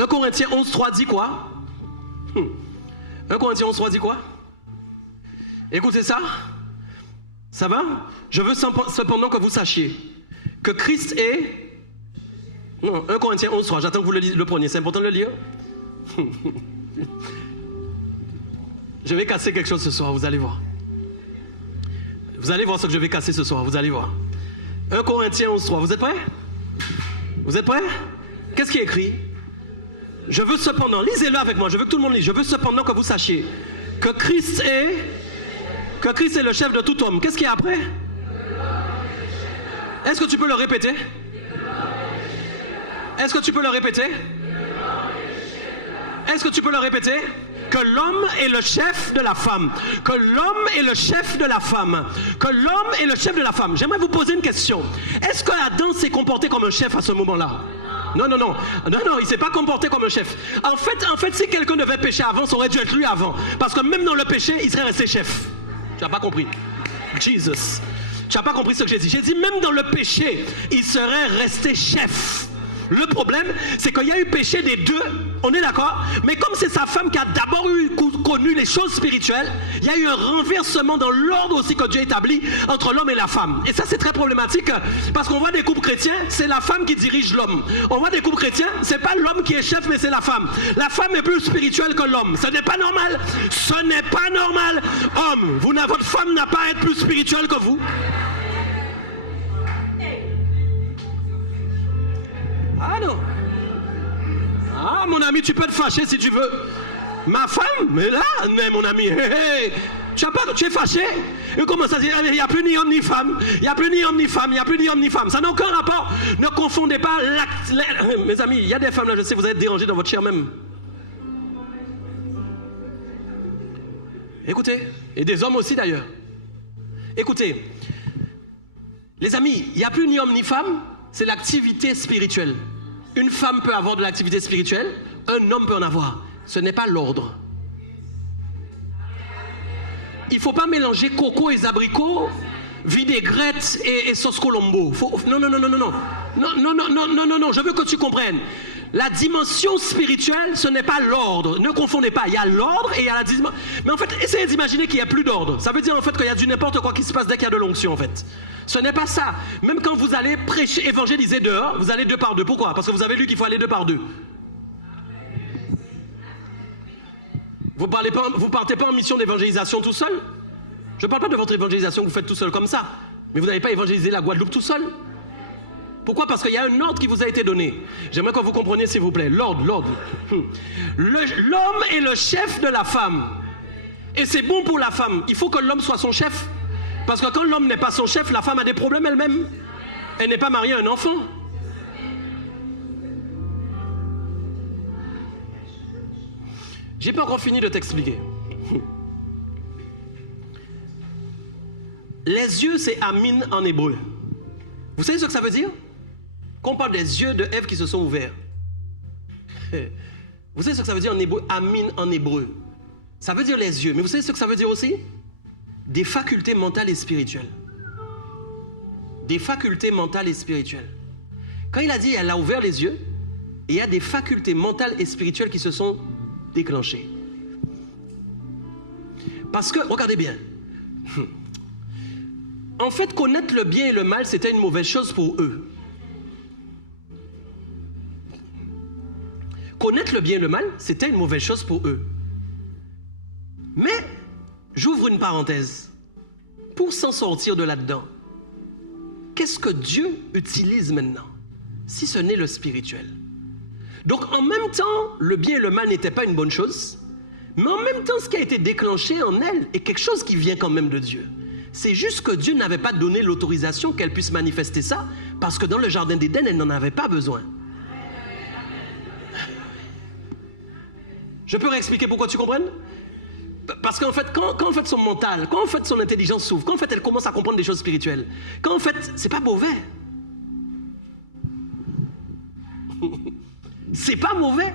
1 Corinthiens 11.3 dit quoi? 1 Corinthiens 11.3 dit quoi? Écoutez ça. Ça va? Je veux cependant que vous sachiez que Christ est... Non, 1 Corinthiens 11.3, j'attends que vous le preniez, c'est important de le lire. Je vais casser quelque chose ce soir, vous allez voir. Vous allez voir ce que je vais casser ce soir, vous allez voir. 1 Corinthiens 11.3, vous êtes prêts? Vous êtes prêts? Qu'est-ce qui est écrit? Je veux cependant, lisez-le avec moi, je veux que tout le monde lise. Je veux cependant que vous sachiez que Christ est le chef de tout homme. Qu'est-ce qu'il y a après? Est-ce que tu peux le répéter? Est-ce que tu peux le répéter? Est-ce que tu peux le répéter? Que l'homme est le chef de la femme. Que l'homme est le chef de la femme. Que l'homme est le chef de la femme. J'aimerais vous poser une question. Est-ce que Adam s'est comporté comme un chef à ce moment-là? Non, non, non. Non, non, il s'est pas comporté comme un chef. En fait, si quelqu'un devait pécher avant, ça aurait dû être lui avant. Parce que même dans le péché, il serait resté chef. Tu n'as pas compris. Jesus. Tu n'as pas compris ce que j'ai dit. J'ai dit même dans le péché, il serait resté chef. Le problème, c'est qu'il y a eu péché des deux, on est d'accord? Mais comme c'est sa femme qui a d'abord connu les choses spirituelles, il y a eu un renversement dans l'ordre aussi que Dieu établit entre l'homme et la femme. Et ça, c'est très problématique parce qu'on voit des couples chrétiens, c'est la femme qui dirige l'homme. On voit des couples chrétiens, c'est pas l'homme qui est chef, mais c'est la femme. La femme est plus spirituelle que l'homme. Ce n'est pas normal. Ce n'est pas normal. Homme, votre femme n'a pas à être plus spirituelle que vous. Ah non. Ah mon ami, tu peux te fâcher si tu veux. Ma femme, mais là, mais mon ami, tu es fâché. Et comment ça se dit? Il n'y a plus ni homme ni femme. Il n'y a plus ni homme ni femme. Il n'y a plus ni homme ni femme. Ça n'a aucun rapport. Ne confondez pas mes amis, il y a des femmes là, je sais, vous êtes dérangés dans votre chair même. Écoutez, et des hommes aussi d'ailleurs. Écoutez, les amis, il n'y a plus ni homme ni femme. C'est l'activité spirituelle. Une femme peut avoir de l'activité spirituelle, un homme peut en avoir. Ce n'est pas l'ordre. Il ne faut pas mélanger coco et abricots, vinaigrette et sauce colombo. Non, non, non, non, non, non. Non, non, non, non, non, non, non, je veux que tu comprennes. La dimension spirituelle, ce n'est pas l'ordre. Ne confondez pas. Il y a l'ordre et il y a la dimension. Mais en fait, essayez d'imaginer qu'il n'y a plus d'ordre. Ça veut dire en fait qu'il y a du n'importe quoi qui se passe dès qu'il y a de l'onction en fait. Ce n'est pas ça. Même quand vous allez prêcher, évangéliser dehors, vous allez 2 par 2. Pourquoi? Parce que vous avez lu qu'il faut aller 2 par 2. Vous partez pas en mission d'évangélisation tout seul. Je ne parle pas de votre évangélisation que vous faites tout seul comme ça. Mais vous n'avez pas évangélisé la Guadeloupe tout seul. Pourquoi? Parce qu'il y a un ordre qui vous a été donné. J'aimerais que vous compreniez s'il vous plaît. L'ordre. L'homme est le chef de la femme. Et c'est bon pour la femme. Il faut que l'homme soit son chef. Parce que quand l'homme n'est pas son chef, la femme a des problèmes elle-même. Elle n'est pas mariée à un enfant. J'ai pas encore fini de t'expliquer. Les yeux, c'est Amin en hébreu. Vous savez ce que ça veut dire? Quand on parle des yeux de Ève qui se sont ouverts. Vous savez ce que ça veut dire en hébreu? Amin en hébreu. Ça veut dire les yeux. Mais vous savez ce que ça veut dire aussi? Des facultés mentales et spirituelles. Des facultés mentales et spirituelles. Quand il a dit, elle a ouvert les yeux, il y a des facultés mentales et spirituelles qui se sont déclenchées. Parce que, regardez bien, en fait, connaître le bien et le mal, c'était une mauvaise chose pour eux. Connaître le bien et le mal, c'était une mauvaise chose pour eux. Mais, j'ouvre une parenthèse. Pour s'en sortir de là-dedans, qu'est-ce que Dieu utilise maintenant, si ce n'est le spirituel? Donc, en même temps, le bien et le mal n'étaient pas une bonne chose, mais en même temps, ce qui a été déclenché en elle est quelque chose qui vient quand même de Dieu. C'est juste que Dieu n'avait pas donné l'autorisation qu'elle puisse manifester ça, parce que dans le jardin d'Éden, elle n'en avait pas besoin. Je peux réexpliquer pourquoi tu comprennes? Parce qu'en fait, quand en fait son mental, quand en fait son intelligence s'ouvre, quand en fait elle commence à comprendre des choses spirituelles, quand en fait, c'est pas mauvais. C'est pas mauvais.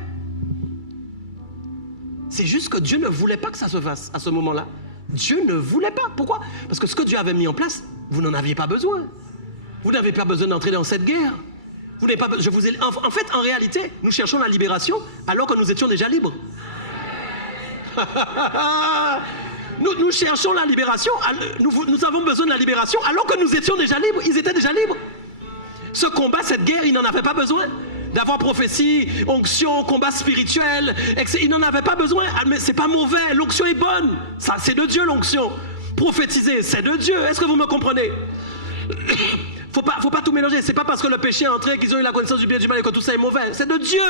C'est juste que Dieu ne voulait pas que ça se fasse à ce moment-là. Dieu ne voulait pas. Pourquoi? Parce que ce que Dieu avait mis en place, vous n'en aviez pas besoin. Vous n'avez pas besoin d'entrer dans cette guerre. Vous n'avez pas, en fait, en réalité, nous cherchons la libération alors que nous étions déjà libres. Nous cherchons la libération, nous avons besoin de la libération alors que nous étions déjà libres. Ils étaient déjà libres. Ce combat, cette guerre, ils n'en avaient pas besoin. D'avoir prophétie, onction, combat spirituel, ils n'en avaient pas besoin. Mais c'est pas mauvais, l'onction est bonne. Ça, c'est de Dieu l'onction. Prophétiser, c'est de Dieu. Est-ce que vous me comprenez? Faut pas tout mélanger. C'est pas parce que le péché est entré qu'ils ont eu la connaissance du bien et du mal et que tout ça est mauvais. C'est de Dieu.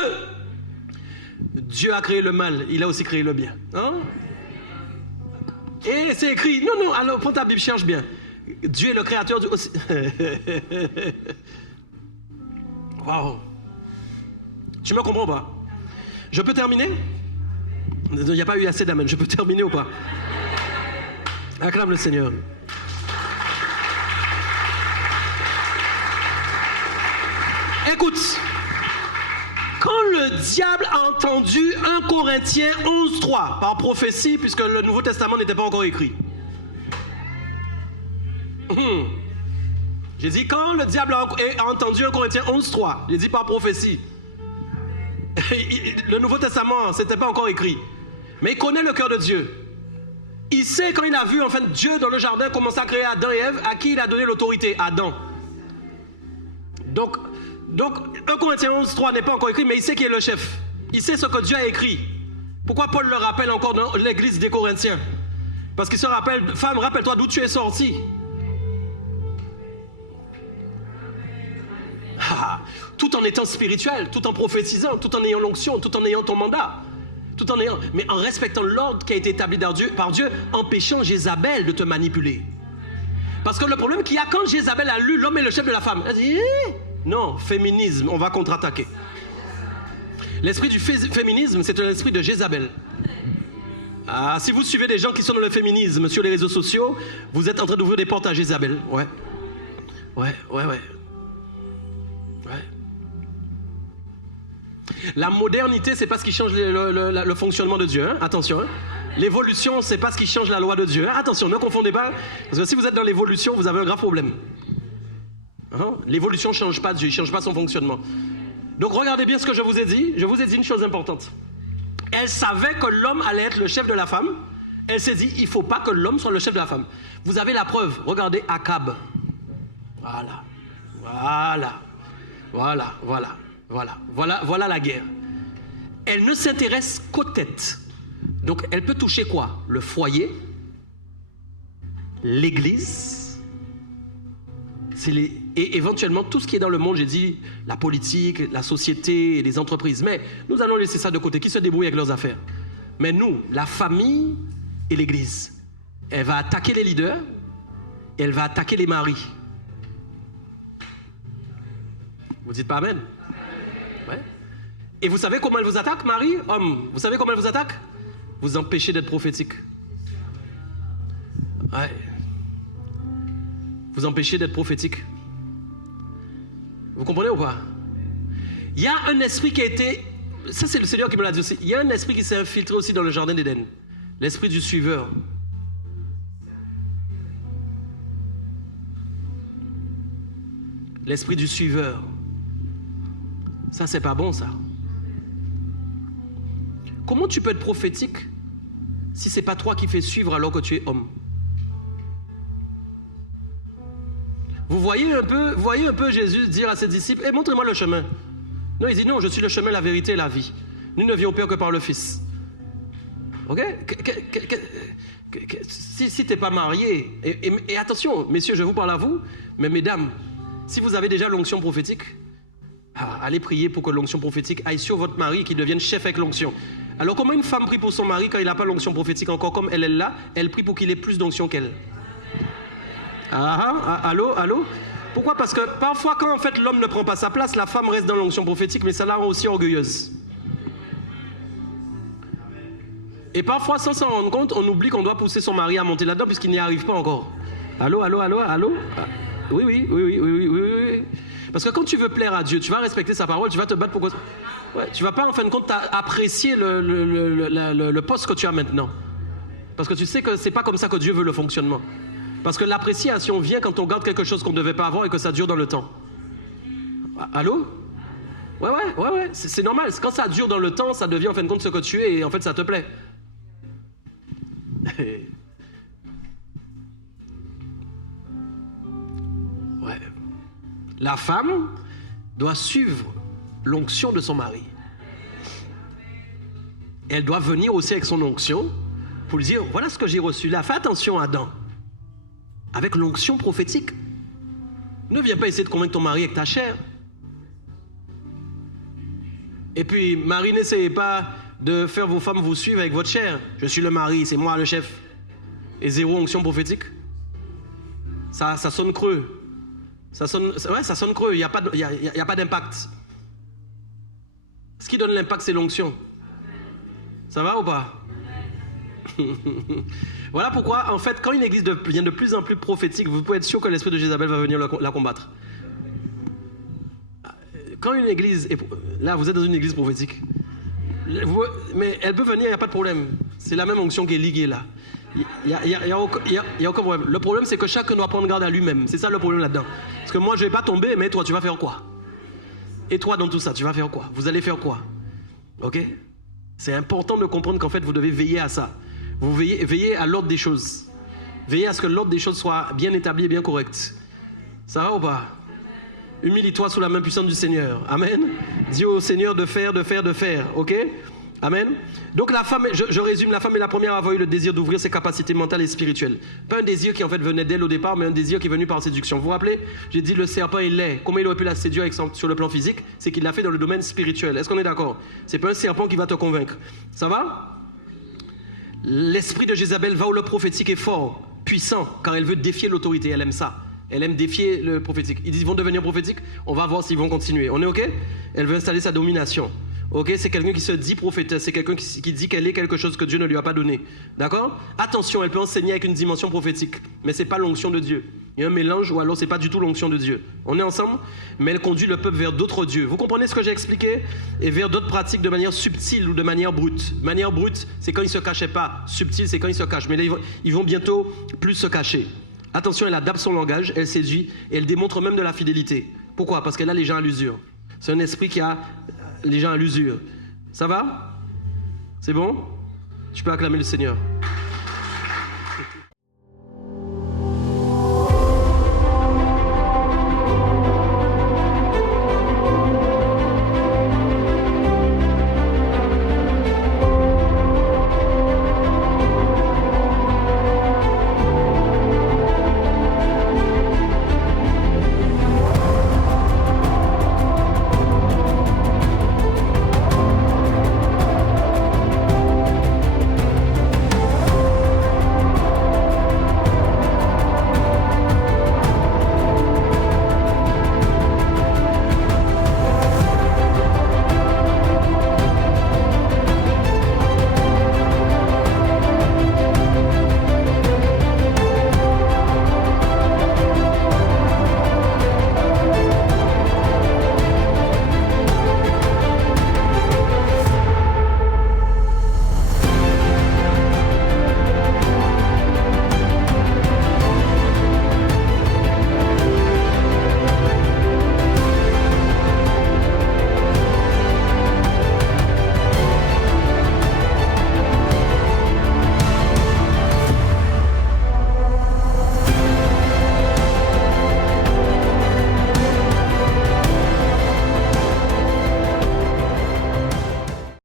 Dieu a créé le mal, il a aussi créé le bien. Hein? Et c'est écrit. Non, alors prends ta Bible, cherche bien. Dieu est le créateur du... Waouh. Tu me comprends pas? Je peux terminer? Il n'y a pas eu assez d'amen. Je peux terminer ou pas? Acclame le Seigneur. Écoute, quand le diable a entendu 1 Corinthiens 11.3 par prophétie, puisque le Nouveau Testament n'était pas encore écrit. J'ai dit quand le diable a entendu 1 Corinthiens 11.3, j'ai dit par prophétie. Le Nouveau Testament, c'était pas encore écrit. Mais il connaît le cœur de Dieu. Il sait quand il a vu en fait Dieu dans le jardin commencer à créer Adam et Ève, à qui il a donné l'autorité, Adam. Donc 1 Corinthiens 11.3 n'est pas encore écrit, mais il sait qui est le chef. Il sait ce que Dieu a écrit. Pourquoi Paul le rappelle encore dans l'église des Corinthiens? Parce qu'il se rappelle, femme, rappelle-toi d'où tu es sortie. Tout en étant spirituel, tout en prophétisant, tout en ayant l'onction, tout en ayant ton mandat, mais en respectant l'ordre qui a été établi par Dieu, empêchant Jézabel de te manipuler. Parce que le problème qu'il y a quand Jézabel a lu l'homme est le chef de la femme, elle dit non, féminisme, on va contre-attaquer. L'esprit du féminisme, c'est l'esprit de Jézabel. Si vous suivez des gens qui sont dans le féminisme sur les réseaux sociaux, vous êtes en train d'ouvrir des portes à Jézabel. Ouais. La modernité, c'est pas ce qui change le fonctionnement de Dieu. Hein? Attention. Hein? L'évolution, c'est pas ce qui change la loi de Dieu. Hein? Attention, ne confondez pas. Parce que si vous êtes dans l'évolution, vous avez un grave problème. Hein? L'évolution ne change pas Dieu, il ne change pas son fonctionnement. Donc regardez bien ce que je vous ai dit. Je vous ai dit une chose importante. Elle savait que l'homme allait être le chef de la femme. Elle s'est dit, il ne faut pas que l'homme soit le chef de la femme. Vous avez la preuve. Regardez Akab. Voilà la guerre. Elle ne s'intéresse qu'aux têtes. Donc elle peut toucher quoi? Le foyer, l'église, et éventuellement tout ce qui est dans le monde, j'ai dit, la politique, la société, les entreprises. Mais nous allons laisser ça de côté, qui se débrouillent avec leurs affaires. Mais nous, la famille et l'église, elle va attaquer les leaders, et elle va attaquer les maris. Vous dites pas amen? Ouais. Et vous savez comment elle vous attaque, Marie, homme? Vous savez comment elle vous attaque? Vous empêchez d'être prophétique. Ouais. Vous empêchez d'être prophétique. Vous comprenez ou pas? Il y a un esprit qui a été... Ça, c'est le Seigneur qui me l'a dit aussi. Il y a un esprit qui s'est infiltré aussi dans le jardin d'Éden. L'esprit du suiveur. L'esprit du suiveur. Ça, c'est pas bon, ça. Comment tu peux être prophétique si c'est pas toi qui fais suivre alors que tu es homme? Vous voyez un peu Jésus dire à ses disciples, hey, montrez-moi le chemin. Non, il dit non, je suis le chemin, la vérité et la vie. Nul ne vient au Père que par le Fils. Ok? Si tu n'es pas marié, et attention, messieurs, je vous parle à vous, mais mesdames, si vous avez déjà l'onction prophétique, allez prier pour que l'onction prophétique aille sur votre mari et qu'il devienne chef avec l'onction. Alors comment une femme prie pour son mari quand il n'a pas l'onction prophétique encore comme elle est là, elle prie pour qu'il ait plus d'onction qu'elle. Allô? Pourquoi? Parce que parfois quand en fait l'homme ne prend pas sa place, la femme reste dans l'onction prophétique, mais ça la rend aussi orgueilleuse. Et parfois sans s'en rendre compte, on oublie qu'on doit pousser son mari à monter là-dedans puisqu'il n'y arrive pas encore. Allô? Oui. Parce que quand tu veux plaire à Dieu, tu vas respecter sa parole, tu vas te battre pour quoi? Ouais, tu vas pas en fin de compte apprécier le poste que tu as maintenant. Parce que tu sais que c'est pas comme ça que Dieu veut le fonctionnement. Parce que l'appréciation vient quand on garde quelque chose qu'on ne devait pas avoir et que ça dure dans le temps. Allô? Ouais. C'est normal. Quand ça dure dans le temps, ça devient en fin de compte ce que tu es et en fait ça te plaît. Ouais. La femme doit suivre l'onction de son mari. Elle doit venir aussi avec son onction pour lui dire, voilà ce que j'ai reçu là. Fais attention, Adam. Avec l'onction prophétique. Ne viens pas essayer de convaincre ton mari avec ta chair. Et puis, Marie, n'essayez pas de faire vos femmes vous suivre avec votre chair. Je suis le mari, c'est moi le chef. Et zéro onction prophétique. Ça sonne creux. Ça sonne creux, il n'y a pas d'impact. Ce qui donne l'impact, c'est l'onction. Ça va ou pas? Voilà pourquoi, en fait, quand une église devient de plus en plus prophétique, vous pouvez être sûr que l'esprit de Jézabel va venir la combattre. Quand une église, là vous êtes dans une église prophétique, mais elle peut venir, il n'y a pas de problème. C'est la même onction qui est liguée là. Il n'y a aucun problème. Le problème, c'est que chacun doit prendre garde à lui-même. C'est ça le problème là-dedans. Parce que moi, je ne vais pas tomber, mais toi, tu vas faire quoi? Et toi, dans tout ça, tu vas faire quoi? Vous allez faire quoi? Ok? C'est important de comprendre qu'en fait, vous devez veiller à ça. Vous veillez à l'ordre des choses. Veillez à ce que l'ordre des choses soit bien établi et bien correct. Ça va ou pas? Humilie-toi sous la main puissante du Seigneur. Amen. Dis au Seigneur de faire. Ok? Amen. Donc la femme, je résume, la femme est la première à avoir eu le désir d'ouvrir ses capacités mentales et spirituelles. Pas un désir qui en fait venait d'elle au départ, mais un désir qui est venu par séduction. Vous vous rappelez? J'ai dit le serpent est laid. Comment il aurait pu la séduire sur le plan physique? C'est qu'il l'a fait dans le domaine spirituel. Est-ce qu'on est d'accord? C'est pas un serpent qui va te convaincre. Ça va? L'esprit de Jézabel va où le prophétique est fort, puissant, quand elle veut défier l'autorité. Elle aime ça. Elle aime défier le prophétique. Ils vont devenir prophétiques. On va voir s'ils vont continuer. On est OK? Elle veut installer sa domination. Ok, c'est quelqu'un qui se dit prophétesse, c'est quelqu'un qui dit qu'elle est quelque chose que Dieu ne lui a pas donné. D'accord? Attention, elle peut enseigner avec une dimension prophétique, mais ce n'est pas l'onction de Dieu. Il y a un mélange ou alors ce n'est pas du tout l'onction de Dieu. On est ensemble? Mais elle conduit le peuple vers d'autres dieux. Vous comprenez ce que j'ai expliqué? Et vers d'autres pratiques de manière subtile ou de manière brute. Manière brute, c'est quand ils ne se cachaient pas. Subtile, c'est quand ils se cachent. Mais là, ils vont bientôt plus se cacher. Attention, elle adapte son langage, elle séduit et elle démontre même de la fidélité. Pourquoi? Parce qu'elle a les gens à l'usure. C'est un esprit qui a les gens à l'usure. Ça va? C'est bon? Je peux acclamer le Seigneur.